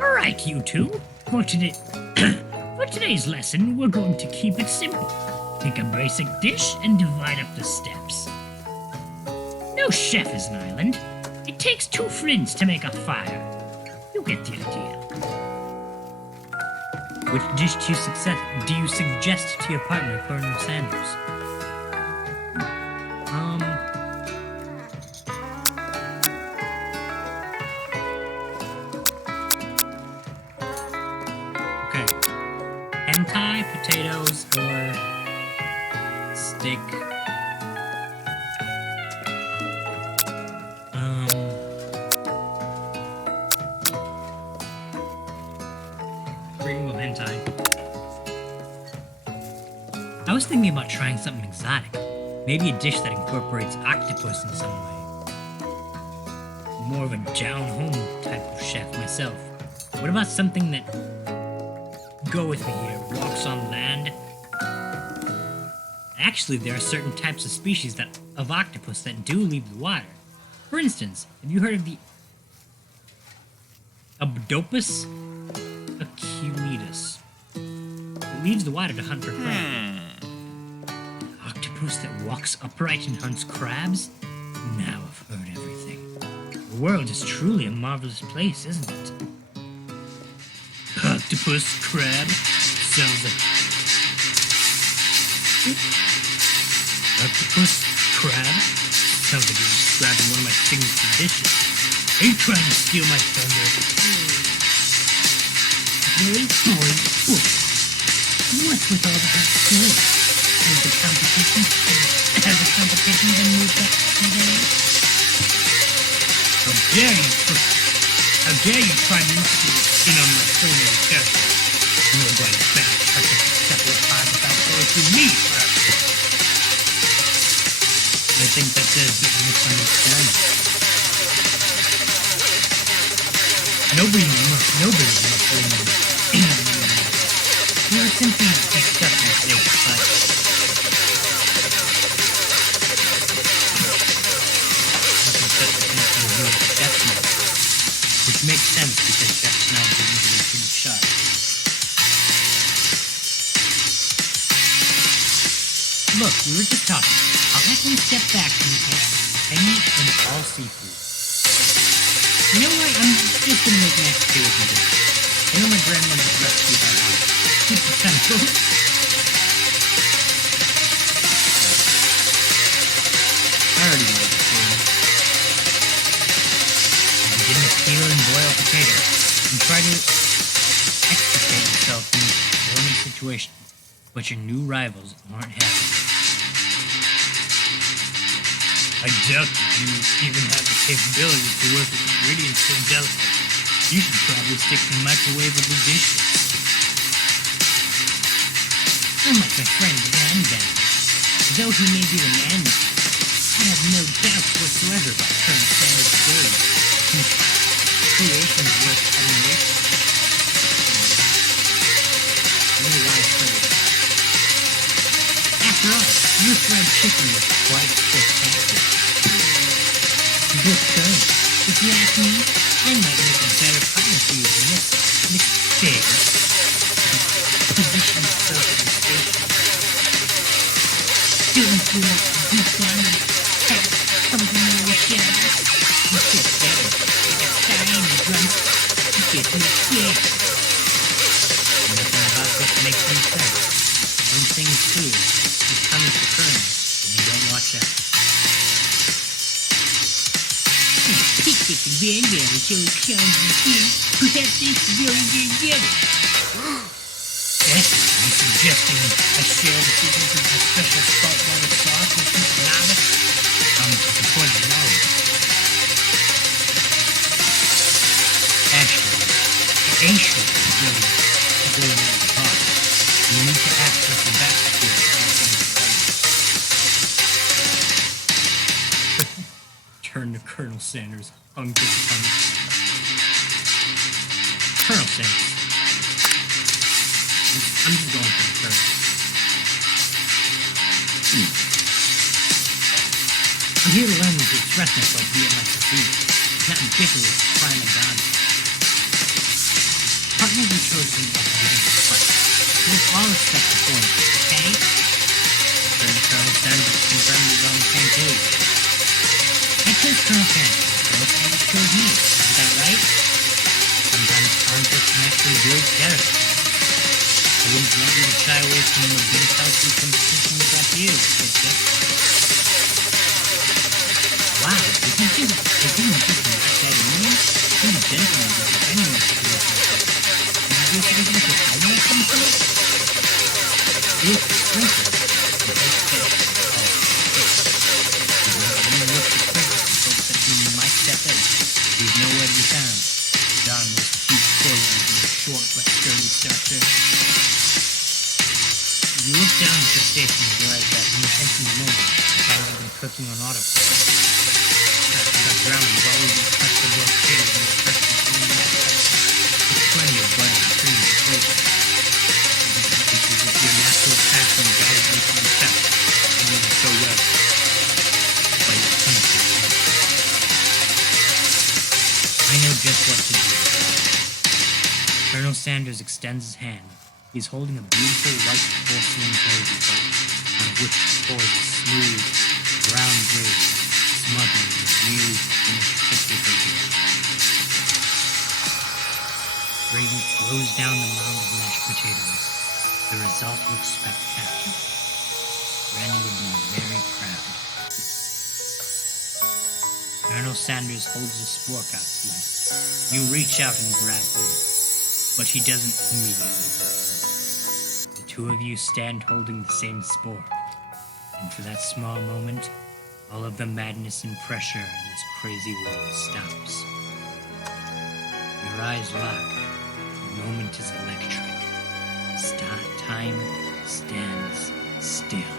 Alright, you two. For today's lesson, we're going to keep it simple. Pick a basic dish and divide up the steps. No chef is an island. It takes two friends to make a fire. You get the idea. Which dish do you suggest to your partner, Colonel Sanders? Okay. Hentai, potatoes, or steak? Bring hentai. I was thinking about trying something exotic. Maybe a dish that incorporates octopus in some way. More of a down-home type of chef myself. What about something that Go with me here. Walks on land. Actually, there are certain types of species of octopus that do leave the water. For instance, have you heard of the Abdopus aculeatus? It leaves the water to hunt for crabs. An octopus that walks upright and hunts crabs? Now I've heard everything. The world is truly a marvelous place, isn't it? Octopus, crab, sounds like... Octopus, crab, sounds like you're describing one of my signature dishes. Are you trying to steal my thunder? Boy, what's with all the big stories? Has the competition been moved up today? How dare you try to in on my culinary territory? Nobody's bound to touch a separate pie without going through me first. I think that's a bit of a misunderstanding. Nobody must in on me. We were simply discussing things, but... Which makes sense because chefs now are usually pretty shy. Look, we were just talking. I'll have them step back from any and all seafood. You know what? I'm just gonna make mashed potatoes and dinner. I know my grandmother's recipe by heart. Keep the simple. I already know this one. Begin to peel and boil potatoes and try to extricate yourself from this thorny situation, but your new rivals aren't happy. I doubt you even have the capability to work with ingredients so delicate. You should probably stick to microwavable dishes. Unlike my friend Dan Dan, though he may be the man, I have no doubts whatsoever about Colonel Sanders' ability to creations worth admiration. No wise praise. After all, your fried chicken was quite spectacular. Good turn. If you ask me, I might make a better pie for you than this pig. Position is perfectly spatial. Doing too much deep down and fat comes in your shadow. You sit there, like a sky in the drum. You get me sick. Nothing about this makes any sense. One thing is clear. He's coming for Colonel if you don't watch out. Pick it very well and show challenge you. Perhaps this is really good. Yes, I'm suggesting I share the secret of my special saltwater sauce with this novice. I'm disappointed now. Ashley is really hard. You need to access the backfield. Turn to Colonel Sanders, hung to the tongue. Colonel Sanders. I'm just going for the Colonel. I'm here to learn to express myself via my critique, not in bicker with prime and God. Partners are chosen at the beginning of the fight. Let's all respect the form, okay? Colonel Sanders confirmed we're on the same page. I chose Colonel Sanders. Colonel Sanders chose me. Isn't that right? Sometimes conflict can actually build character. I wouldn't want you to shy away from a big healthy competition with that you, Kit. Wow, it didn't just match that in me. Two gentlemen were defending the situation. Did you think I could hide that from you? It's simple. He's nowhere to be found. Don was too cordial and short but sturdy structure. You look down at your station and realize that in the tense of the moment, the time had been cooking on autopilot. After the ground was always been touched the both potatoes and the fresh between that with plenty of butter and cream in place. spiritual passion guided me to the south, and you were so well by your sunset. I know just what to do. Colonel Sanders extends his hand. He's holding a beautiful white porcelain gravy boat, on which pours a smooth, brown gravy, smothered with new, finished crispy bacon. Gravy flows down the mound of mashed potatoes. The result looks spectacular. Granny would be very proud. Colonel Sanders holds a spork out to you. You reach out and grab hold, but he doesn't immediately. The two of you stand holding the same spork, and for that small moment, all of the madness and pressure in this crazy world stops. Your eyes lock. The moment is electric. Time stands still.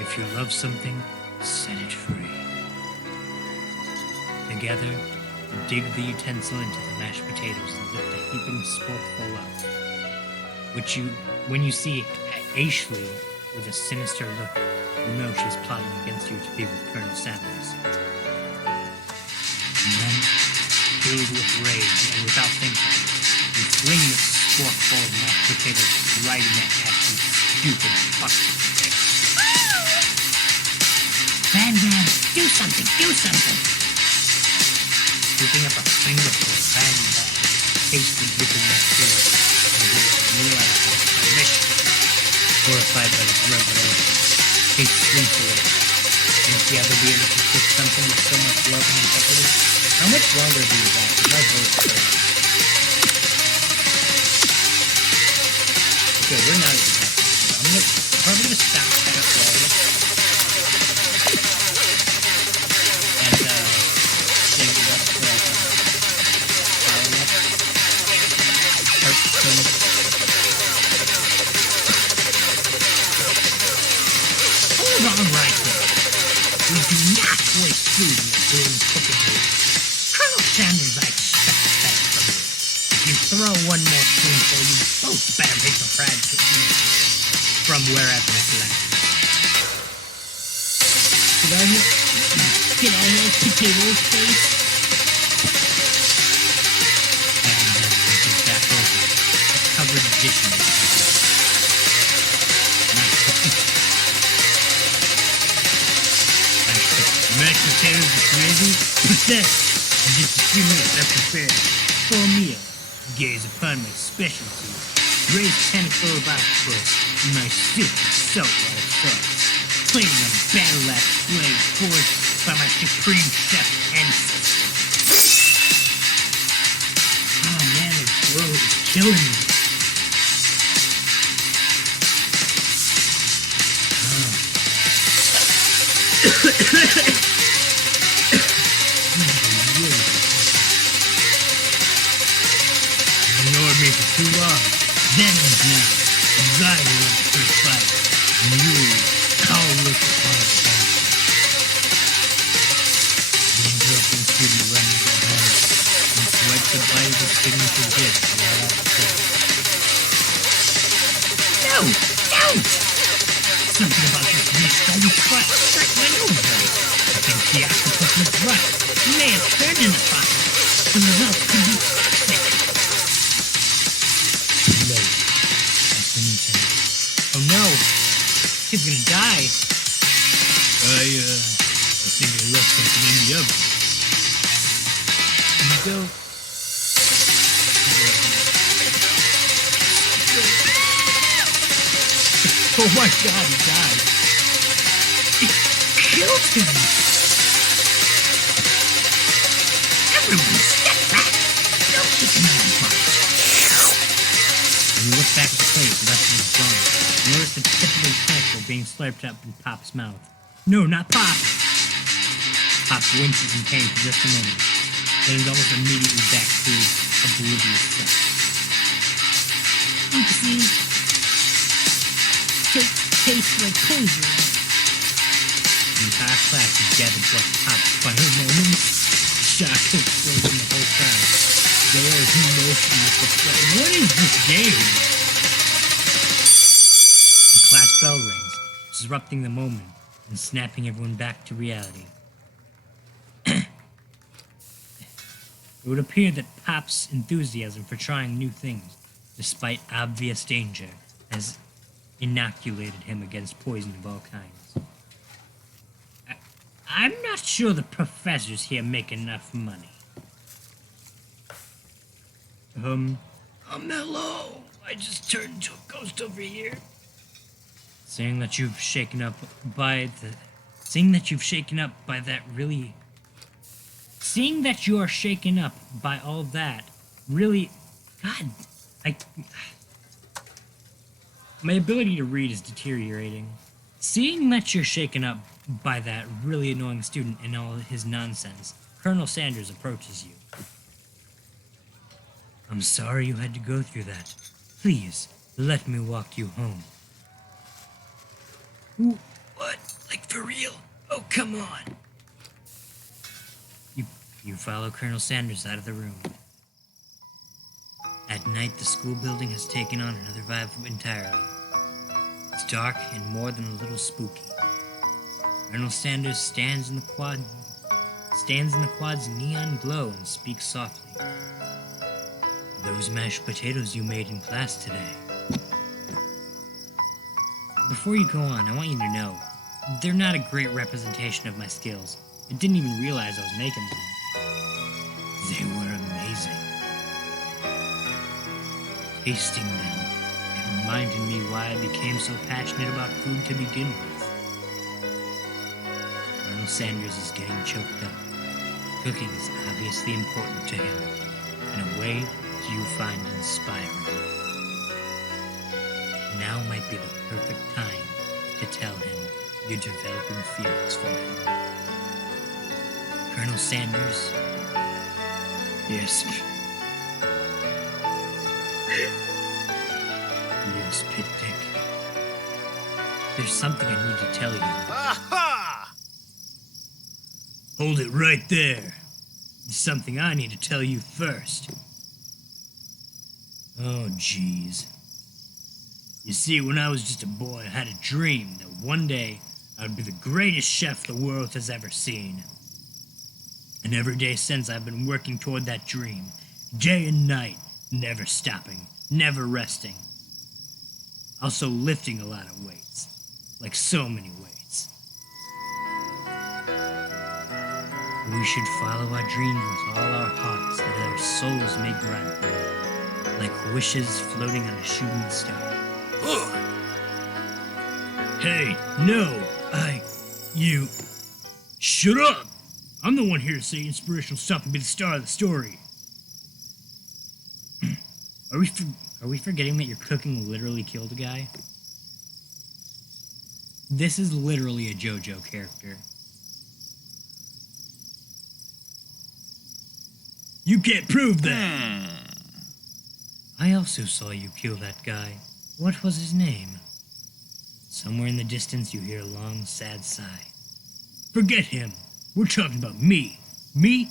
If you love something, set it free. Together, you dig the utensil into the mashed potatoes and lift a heaping sporkful up. When you see Ashley with a sinister look, you know she's plotting against you to be with Colonel Sanders. And then, filled with rage and without thinking, you fling the sporkful of mashed potatoes right in that Ashley's stupid fucking face. Van, do something, do something! Scooping up a fingerful of Van tasted dripping bacteria, and goes new out of mission. Horrified by this revelation, Kate slinks away. Won't you ever be able to cook something with so much love and integrity? How much longer do you got? My voice hurts. Okay, we're not even talking. I'm probably gonna stop halfway. And save it up for follow-up. Part 2. Hold on right there. We do not waste food during cooking week. Colonel Sanders, I expect that from you. If you throw one more spoonful, you both better make the fried chicken from wherever it's left. Did I have potatoes, please? And this is back over. A covered dishes. Mashed potatoes with gravy? What's that? In just a few minutes I prepared a full meal. Gaze upon my specialty. Raised tentacle of octopus in my silky saltwater sauce. Plating on battle-axe blade forged by my supreme chef ancestor. Oh man, this throat is killing me. Ignored me for too long. Then and now, anxiety on the first bite. And you, I'll look upon it again. The interrupting student runs at home and swipes a bite of his signature dish right off the plate. No! Don't! Something about this dish doesn't quite strike my nose right. I think the octopus was right. He may have turned into fire. The result could be toxic. No. That's the new thing. Oh no! He's gonna die. I think I left something in the oven. Can you go? Oh my god, he died. It killed him. Everyone, step back! Don't kick me in the butt! When you look back at the plate, the rest of it is gone. You notice the tip of his tentacle being slurped up in Pop's mouth. No, not Pop! Pop winces in pain for just a moment, then is almost immediately back to oblivious self. Oopsie. Tastes like poison. The entire class is gathered to watch Pop's final moments. Shock explodes in the whole crowd. They are emotionless with what is this game? disrupting the moment and snapping everyone back to reality. It would appear that Pop's enthusiasm for trying new things, despite obvious danger, has inoculated him against poison of all kinds. I'm not sure the professors here make enough money. Hello. I just turned into a ghost over here. Seeing that you've shaken up by you're shaken up by all that, really, God, my ability to read is deteriorating. Seeing that you're shaken up by that really annoying student and all his nonsense, Colonel Sanders approaches you. I'm sorry you had to go through that. Please, let me walk you home. What? Like for real? Oh, come on. You follow Colonel Sanders out of the room. At night, the school building has taken on another vibe entirely. It's dark and more than a little spooky. Colonel Sanders stands in the quad's neon glow and speaks softly. Those mashed potatoes you made in class today. Before you go on, I want you to know, they're not a great representation of my skills. I didn't even realize I was making them. They were amazing. Tasting them, it reminded me why I became so passionate about food to begin with. Colonel Sanders is getting choked up. Cooking is obviously important to him, in a way you find inspiring. Now might be the perfect time to tell him you're developing feelings for him. Colonel Sanders? Yes. Yes, Pit Dick. There's something I need to tell you. Aha! Hold it right there. There's something I need to tell you first. Oh, jeez. You see, when I was just a boy, I had a dream that one day I would be the greatest chef the world has ever seen. And every day since, I've been working toward that dream, day and night, never stopping, never resting. Also lifting a lot of weights, like so many weights. We should follow our dreams with all our hearts, that our souls may grant them, like wishes floating on a shooting star. Hey, no, you, shut up! I'm the one here to say inspirational stuff and be the star of the story. Are we forgetting that your cooking literally killed a guy? This is literally a JoJo character. You can't prove that! I also saw you kill that guy. What was his name? Somewhere in the distance you hear a long, sad sigh. Forget him. We're talking about me. Me.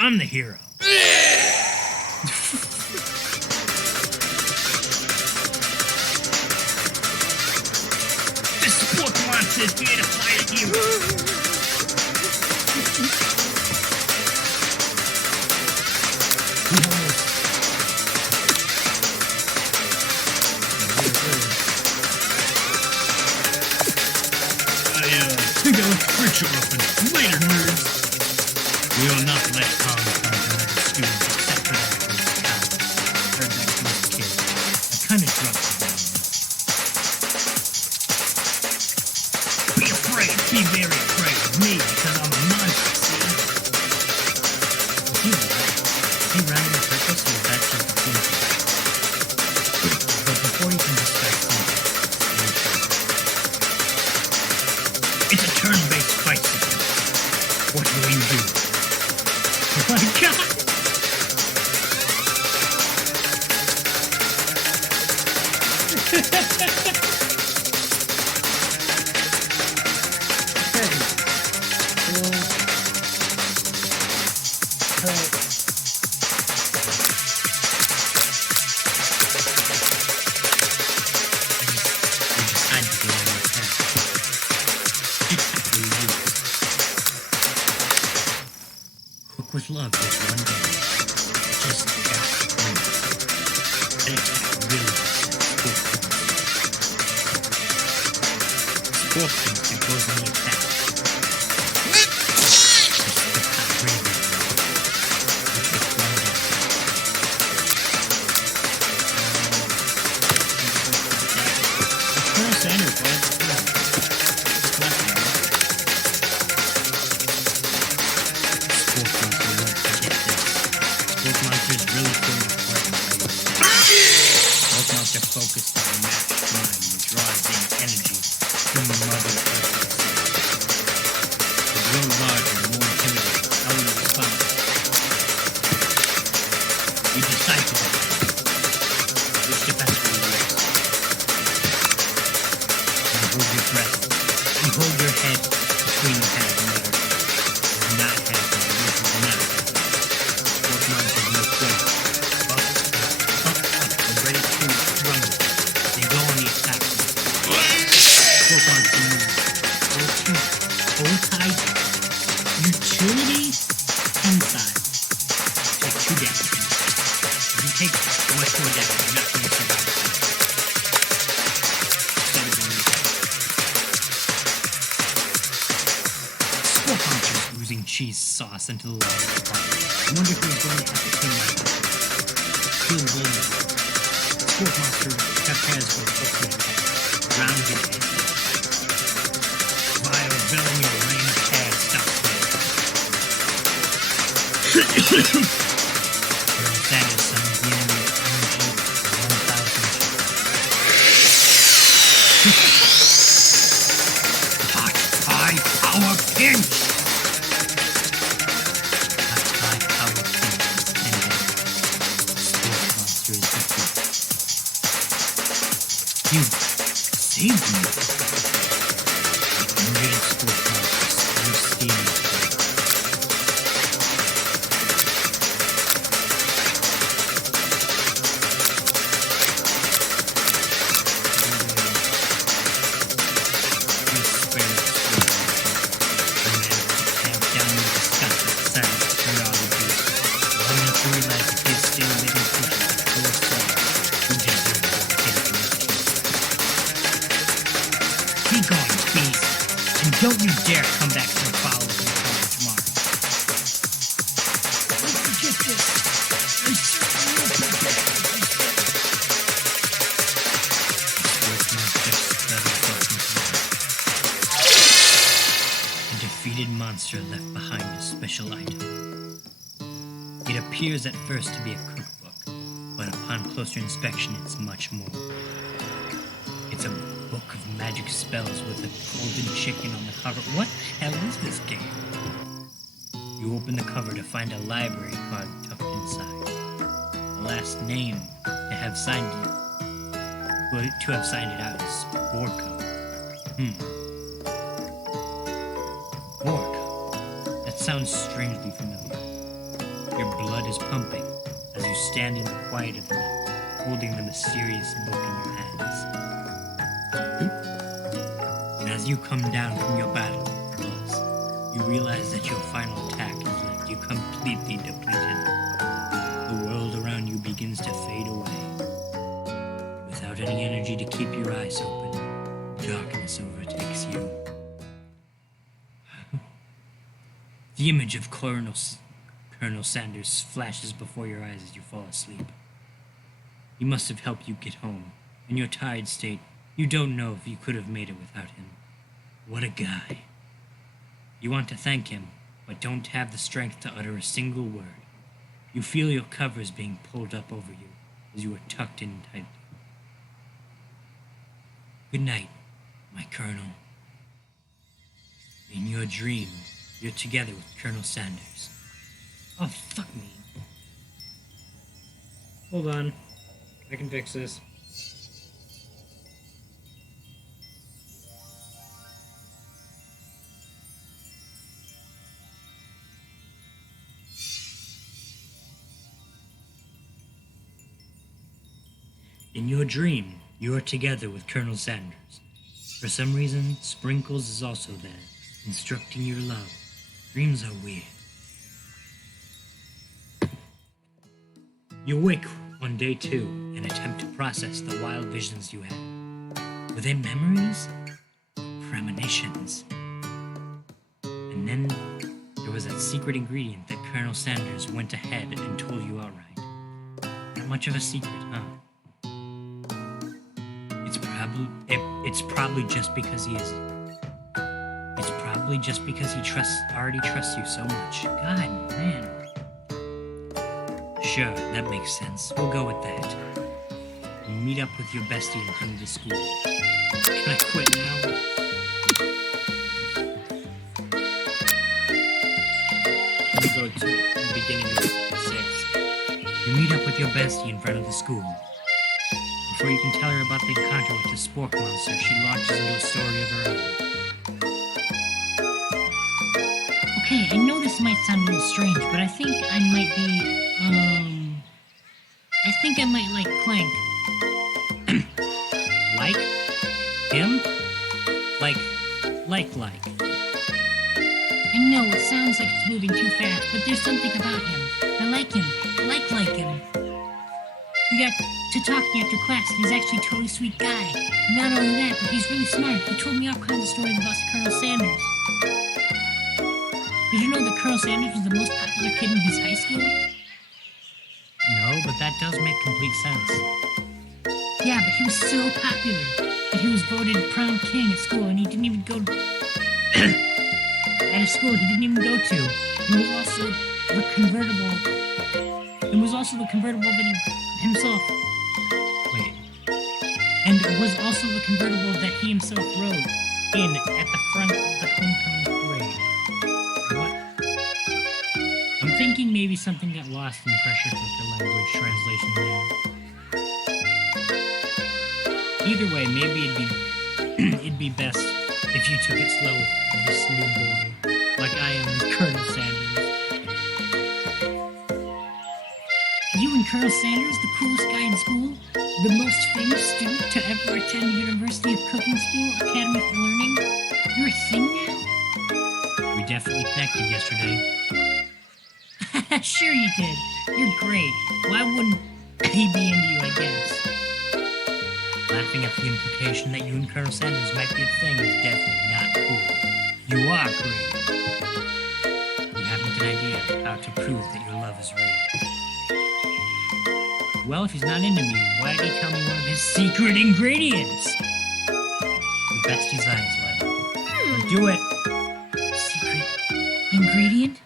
I'm the hero. This sport monster is here to fight a hero. I think I left Fritz open. Later, nerds. We will not let Tom contact the students except for that first heard that first kid. I kind of dropped it down. Be afraid. Be very afraid of me because I'm a monster, see? Is he running on purpose or is that just a coincidence? But before you can discuss something, it's a turn-based fight system. What will you do? Oh my god! with love just one day. Just got moments. An attack really Scorpion that goes on the attack. Focused on matched mind and draws in energy from the mother earth. To grow larger and more intimidating, how will you respond? You decide to go. Which defense will you use? Now hold your breath and hold your head between your hands and let her not have them. This is not happening. Both moms have no clue. Up, and ready to rumble. They go on the attack. Both on to move. Hold tight. Utility inside. Take 2 damage. If you take much more damage, you're not going to survive. Instead of going to attack. Score Punchers oozing cheese sauce into the lava pot. I wonder if he's going to have to clean that up. Feel the building. Sport Monster prepares for the football. Round your head. Via villain, your reign of hair stops there. That is some enemy energy of 1,000. Hot Pie Power Pinch! Hot Pie Power Pinch ended. Sport Monster is defeated. You saved me. 100 sport monsters. You stealing. You spare the sport monsters. The man tamp down your disgust at the silence turned all abuse. Only to realize that he is still a living creature with full soul who deserves to be taken with Jesus. Be gone, beast, and don't you dare come back to the foul of your cover tomorrow. Don't forget this. I certainly will be back. The sports monster studied fucking A defeated monster left behind a special item. It appears at first to be a cookbook, but upon closer inspection it's much more. It's a book of magic spells with a golden chicken on the cover. What the hell is this game? You open the cover to find a library card tucked inside. The last name to have signed it, out is Borko. Borko. That sounds strangely familiar. Your blood is pumping as you stand in the quiet of the night, holding the mysterious book in your hands. And as you come down from your battle close, you realize that your final attack has left you completely depleted. The world around you begins to fade away. Without any energy to keep your eyes open, darkness overtakes you. The image of Colonel Sanders flashes before your eyes as you fall asleep. He must have helped you get home. In your tired state, you don't know if you could have made it without him. What a guy. You want to thank him, but don't have the strength to utter a single word. You feel your covers being pulled up over you as you are tucked in tightly. Good night, my Colonel. In your dream, you're together with Colonel Sanders. Oh, fuck me. Hold on. I can fix this. In your dream, you are together with Colonel Sanders. For some reason, Sprinkles is also there, instructing your love. Dreams are weird. You awake on day 2 and attempt to process the wild visions you had. Were they memories? Premonitions? And then there was that secret ingredient that Colonel Sanders went ahead and told you outright. Not much of a secret, huh? It's probably just because he is. It's probably just because he already trusts you so much. God, man. Sure, that makes sense. We'll go with that. You meet up with your bestie in front of the school. Can I quit now? Let me go to the beginning of 6. You meet up with your bestie in front of the school. Before you can tell her about the encounter with the spork monster, she launches into a story of her own. Okay, I know this might sound a little strange, but I think I might be, I think I might like Clank. Like? Him? Like. I know it sounds like it's moving too fast, but there's something about him. I like him. Like him. We got to talking after class, and he's actually a totally sweet guy. Not only that, but he's really smart. He told me all kinds of stories about Colonel Sanders. Did you know that Colonel Sanders was the most popular kid in his high school? No, but that does make complete sense. Yeah, but he was so popular that he was voted prom king at school, and he didn't even go at a school he didn't even go to. He was also the convertible. It was also the convertible that he himself. Wait, And was also the convertible that he himself rode in at the front of the homecoming parade. what? I'm thinking maybe something got lost in pressure with the language translation there. Either way, maybe it'd be best if you took it slow with this new boy, like I am with Colonel Sanders. You and Colonel Sanders, the coolest guy in school, the most famous student to ever attend the University of Cooking School Academy for Learning, you're a thing now? We definitely connected yesterday. Sure you did. You're great. Why wouldn't he be into you, I guess? Laughing at the implication that you and Colonel Sanders might be a thing is definitely not cool. You are great. You haven't an idea how to prove that your love is real. Well, if he's not into me, why did he tell me one of his secret ingredients? Your bestie's eyes, Lila. Do it! Secret ingredient?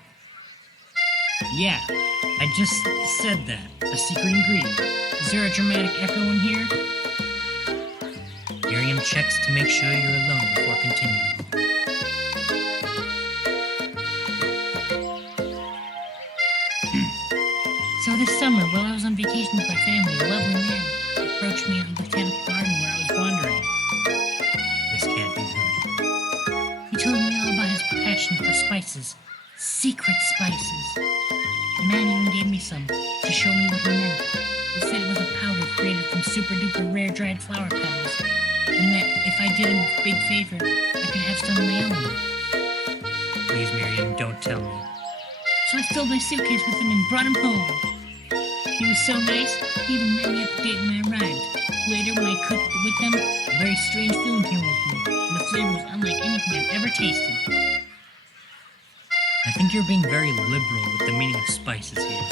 Yeah, I just said that. A secret ingredient. Is there a dramatic echo in here? Miriam checks to make sure you're alone before continuing. So this summer, while I was on vacation with my family, a lovely man approached me at the botanical garden where I was wandering. This can't be good. He told me all about his passion for spices, secret spices. The man even gave me some to show me what he meant. He said it was a powder created from super duper rare dried flower petals, and that if I did him a big favor, I could have some of my own. Please, Miriam, don't tell me. So I filled my suitcase with them and brought him home. He was so nice, he even met me at the gate when I arrived. Later, when I cooked with them, a very strange feeling came over me, and the flavor was unlike anything I've ever tasted. I think you're being very liberal with the meaning of spices here.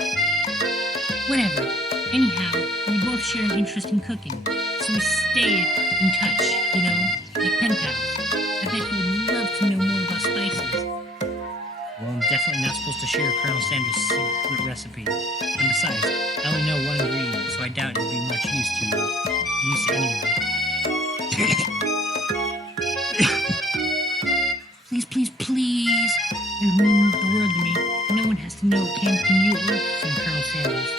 Whatever. Anyhow, we both share an interest in cooking, so we stayed in touch, you know, like pen pals. I bet you would love to know more about spices. Well, I'm definitely not supposed to share Colonel Sanders' secret recipe. And besides, I only know one ingredient, so I doubt it'll be much use to you. Use to anyone. Please. It would mean the world to me. No one has to know it came from you or from Colonel Sanders.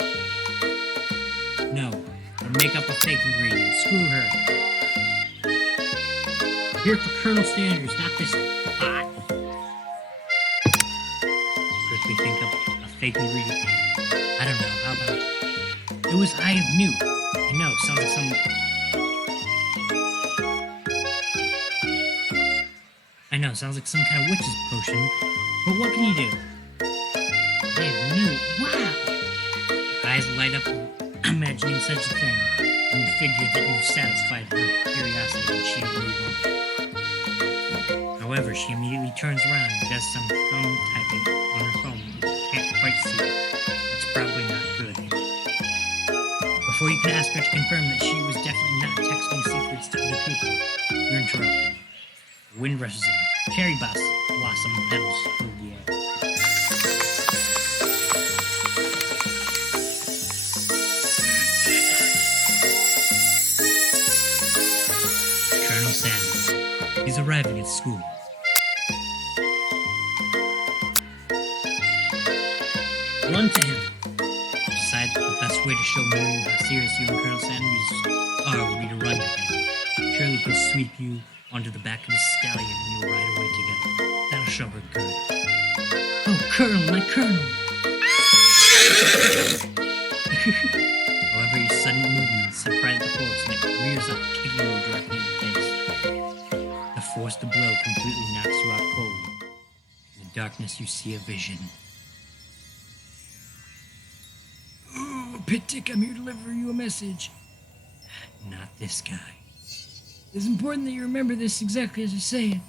No. Or make up a fake ingredient. Screw her. I'm here for Colonel Sanders, not this bot. Quickly think up a fake ingredient. I don't know, how about... It was Eye of Newt. I know, sounds like some... I know, sounds like some kind of witch's potion. But what can you do? Eye of Newt. Wow. Eyes light up imagining such a thing, and you figure that you've satisfied her curiosity and she will move on. However, she immediately turns around and does some thumb typing on her phone that you can't quite see. That's probably not good. Before you can ask her to confirm that she was definitely not texting secrets to other people, you're interrupted. The wind rushes in. Cherry blossom petals fill the air. Colonel Sanders. He's arriving at school. Run to him. Decide that the best way to show Miriam how serious you and Colonel Sanders are would be to run to him. Surely he'll sweep you onto the back of his stallion and you'll ride away together. That'll show her good. Oh, Colonel, my Colonel! However, your sudden movements surprise the horse and it rears up, kicking you directly in the face. The force to blow completely knocks you out cold. In the darkness, you see a vision. Oh, Pit-Tick, I'm here to deliver you a message. Not this guy. It's important that you remember this exactly as I say it.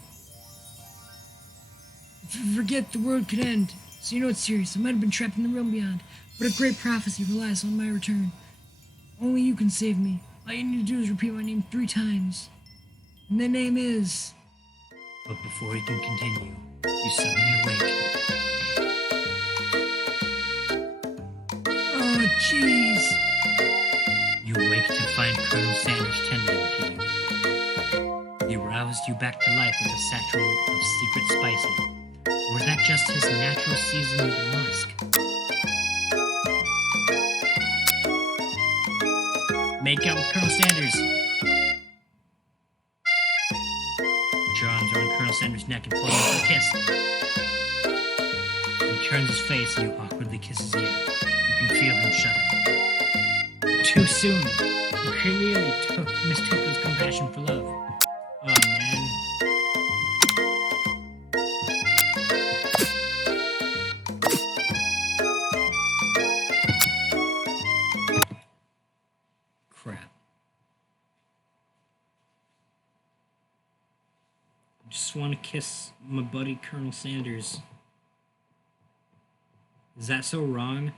If you forget, the world could end. So you know it's serious. I might have been trapped in the realm beyond, but a great prophecy relies on my return. Only you can save me. All you need to do is repeat my name 3 times. And the name is... But before he can continue, you suddenly awake. Oh, jeez. You awake to find Colonel Sanders tending to you. He roused you back to life with a satchel of secret spices. Or was that just his natural seasoned musk? Make out with Colonel Sanders. Put your arms around Colonel Sanders' neck and pull him for a kiss. He turns his face and you awkwardly kiss his ear. You can feel him shudder. Too soon. You clearly mistook his compassion for love. Oh, man. Crap. I just want to kiss my buddy Colonel Sanders. Is that so wrong?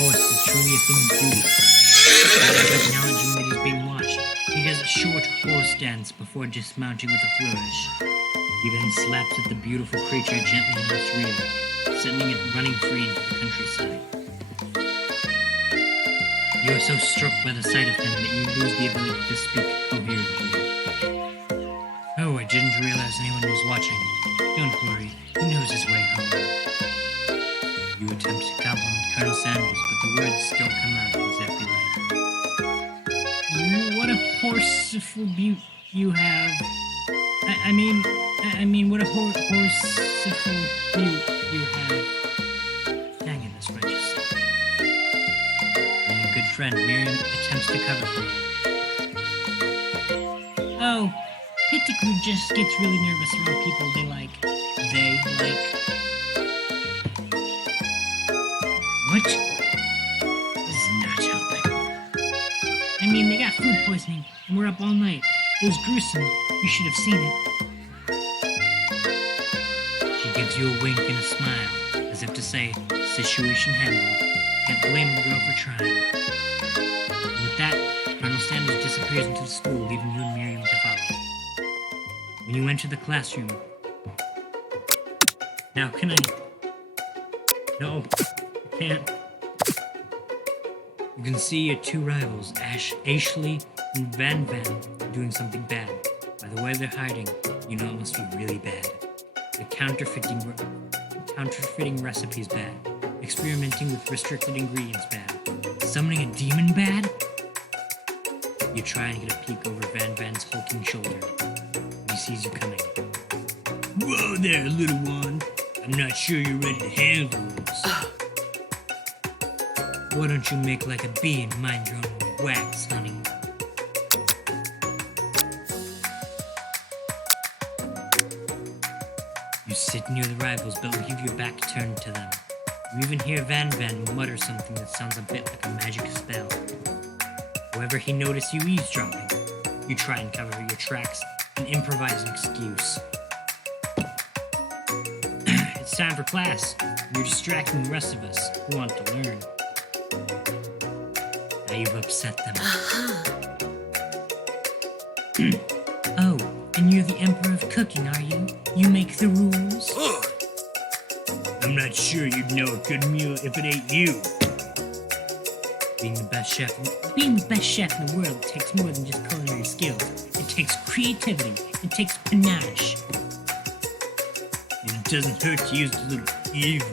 Horse is truly a thing of beauty. Acknowledging that he's being watched, he does a short horse dance before dismounting with a flourish. He then slaps at the beautiful creature gently on its rear, sending it running free into the countryside. You are so struck by the sight of him that you lose the ability to speak coherently. Oh, I didn't realize anyone was watching. Don't worry, he knows his way home. You attempt to compliment Colonel Sanders, but the words don't come out exactly right. What a horseful beaut you have. I mean, what a horseful beaut you have. Dang it, that's righteous. Being a good friend, Miriam attempts to cover for you. Oh, Pit-Tick just gets really nervous around people they like. What? This is not helping. I mean, they got food poisoning, and we're up all night. It was gruesome. You should have seen it. She gives you a wink and a smile, as if to say, situation handled. Can't blame the girl for trying. And with that, Colonel Sanders disappears into the school, leaving you and Miriam to follow. When you enter the classroom... Now, can I... No, I can't. You can see your 2 rivals, Ashley and Van doing something bad. By the way they're hiding, you know it must be really bad. The counterfeiting recipes bad. Experimenting with restricted ingredients bad. Summoning a demon bad? You try and get a peek over Van Van's hulking shoulder. He sees you coming. Whoa there, little one. I'm not sure you're ready to handle this. Why don't you make like a bee and mind your own wax, honey? You sit near the rivals, but leave your back turned to them. You even hear Van Van mutter something that sounds a bit like a magic spell. However, he noticed you eavesdropping. You try and cover your tracks and improvise an excuse. It's time for class. You're distracting the rest of us who want to learn. Now you've upset them. Oh, and you're the Emperor of Cooking, are you? You make the rules? I'm not sure you'd know a good meal if it ain't you. Being the best chef in the world takes more than just culinary skills. It takes creativity. It takes panache. And it doesn't hurt to use a little evil.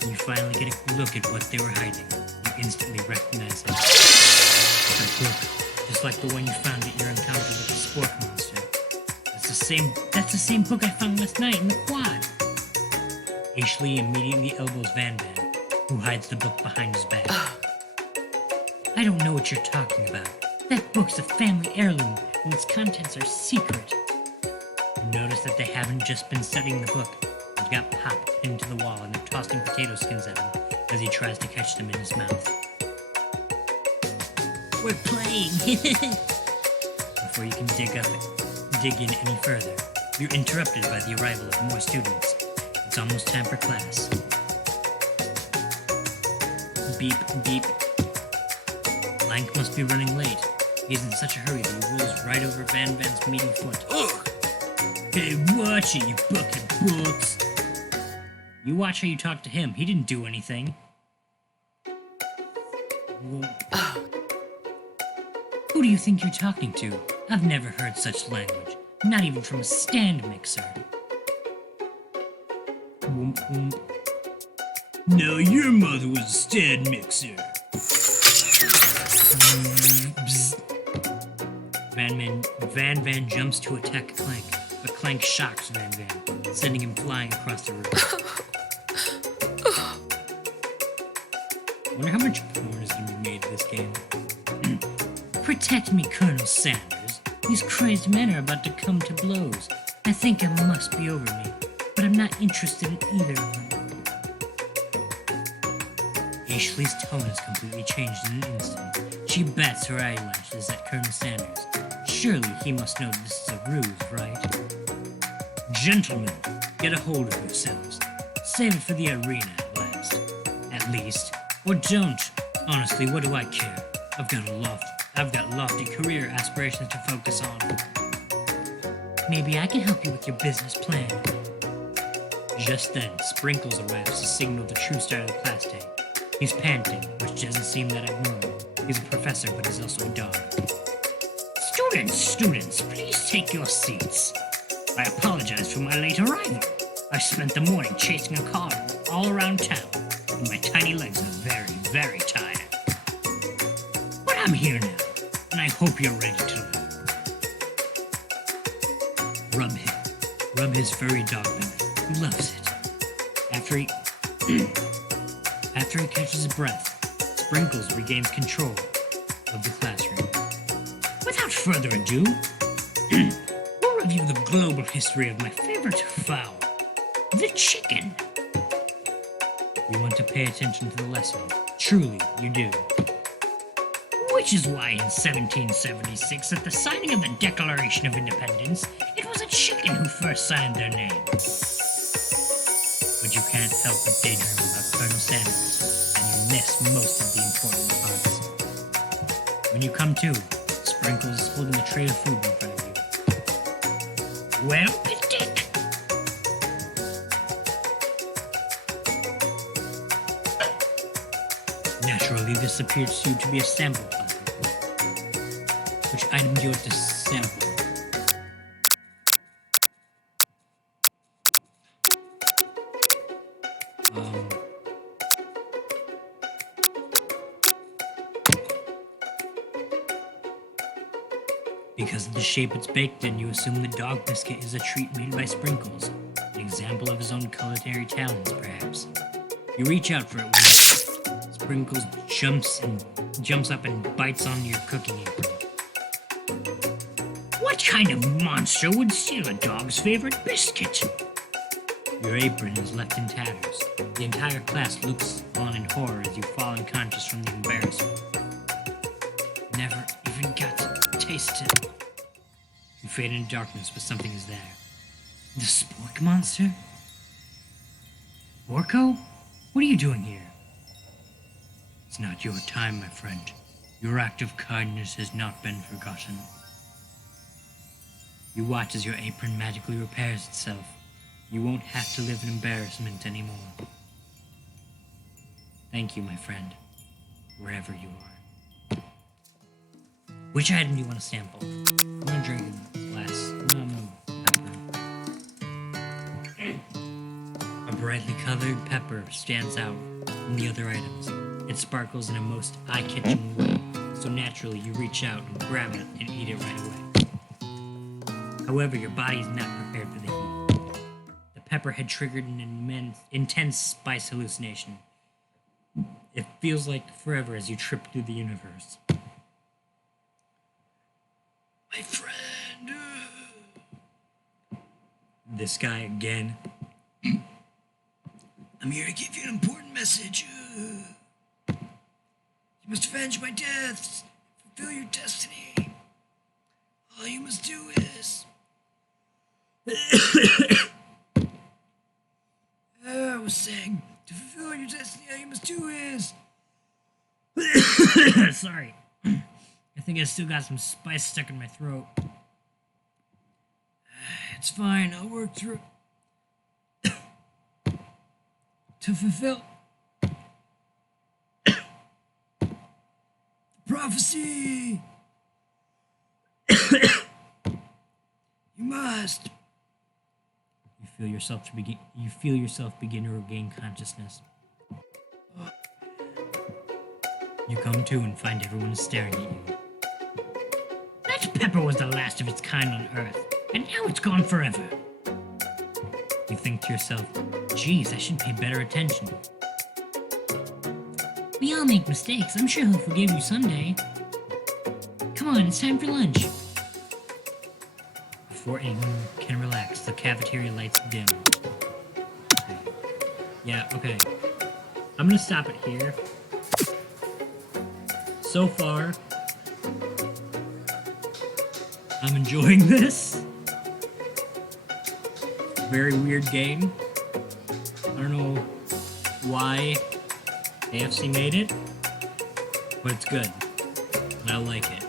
When you finally get a look at what they were hiding, you instantly recognize it. It's a book, just like the one you found at your encounter with the spork monster. That's the same book I found last night in the quad. Ashley immediately elbows Van Van, who hides the book behind his back. I don't know what you're talking about. That book's a family heirloom, and its contents are secret. You notice that they haven't just been studying the book. They've got Pop pinned to the wall, and they're tossing potato skins at him as he tries to catch them in his mouth. We're playing! Before you can dig in any further, you're interrupted by the arrival of more students. It's almost time for class. Beep, beep. Lank must be running late. He's in such a hurry that he rolls right over Van Van's meaty foot. Hey, watch it, you bucket books! You watch how you talk to him. He didn't do anything. Who do you think you're talking to? I've never heard such language. Not even from a stand mixer. No, your mother was a stand mixer. Van Van jumps to attack Clank, but Clank shocks Van Van, sending him flying across the room. Wonder how much porn is gonna be made in this game. Protect me, Colonel Sanders. These crazed men are about to come to blows. I think it must be over me, but I'm not interested in either of them. Ashley's tone has completely changed in an instant. She bats her eyelashes at Colonel Sanders. Surely he must know this is a ruse, right? Gentlemen, get a hold of yourselves. Save it for the arena at least. Or don't. Honestly, what do I care? I've got lofty career aspirations to focus on. Maybe I can help you with your business plan. Just then, Sprinkles arrives to signal the true start of the class day. He's panting, which doesn't seem that abnormal. He's a professor, but he's also a dog. Students, please take your seats. I apologize for my late arrival. I spent the morning chasing a car all around town, and my tiny legs are very, very tired. But I'm here now, and I hope you're ready to learn. Rub his furry dog belly. He loves it. After he catches his breath, Sprinkles regains control of the classroom. Without further ado, we'll review the global history of my favorite fowl, the chicken. You want to pay attention to the lesson. Truly, you do. Which is why in 1776, at the signing of the Declaration of Independence, it was a chicken who first signed their name. But you can't help but daydream about Colonel Sanders, and you miss most of the important parts. When you come to, Sprinkles is holding a tray of food in front of you. Well, Dick. Naturally, this appears to you to be a sample platter. Which item do you want to sample? Because of the shape it's baked in, you assume the dog biscuit is a treat made by Sprinkles, an example of his own culinary talents, perhaps. You reach out for it when Sprinkles jumps up and bites on your cooking apron. What kind of monster would steal a dog's favorite biscuit? Your apron is left in tatters. The entire class looks on in horror as you fall unconscious from the embarrassment. Never even got to taste it. You fade into darkness, but something is there. The spork monster? Orko? What are you doing here? It's not your time, my friend. Your act of kindness has not been forgotten. You watch as your apron magically repairs itself. You won't have to live in embarrassment anymore. Thank you, my friend, wherever you are. Which item do you want to sample? I'm gonna drink a glass. No, pepper. A brightly colored pepper stands out from the other items. It sparkles in a most eye-catching way, so naturally you reach out and grab it and eat it right away. However, your body is not prepared for the heat. The pepper had triggered an intense spice hallucination. It feels like forever as you trip through the universe. My friend! This guy again. I'm here to give you an important message. You must avenge my deaths, fulfill your destiny. All you must do is... I was saying, to fulfill your destiny, all you must do is... Sorry. I think I still got some spice stuck in my throat. It's fine, I'll work through it. To fulfill... prophecy! You must. You feel yourself begin to regain consciousness. You come to and find everyone is staring at you. That pepper was the last of its kind on Earth, and now it's gone forever. You think to yourself, geez, I should pay better attention. We all make mistakes. I'm sure he'll forgive you someday. Come on, it's time for lunch. Before anyone can relax, the cafeteria lights dim. Okay. Yeah, okay. I'm gonna stop it here. So far, I'm enjoying this. Very weird game. I don't know why AFC made it, but it's good. And I like it.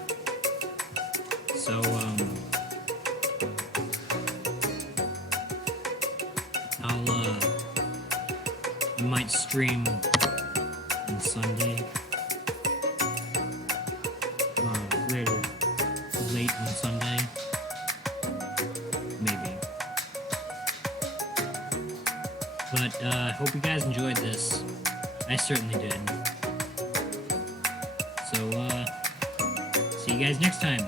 So, I might stream on Sunday. Late on Sunday. Maybe. But, I hope you guys enjoyed this. I certainly did. So, see you guys next time.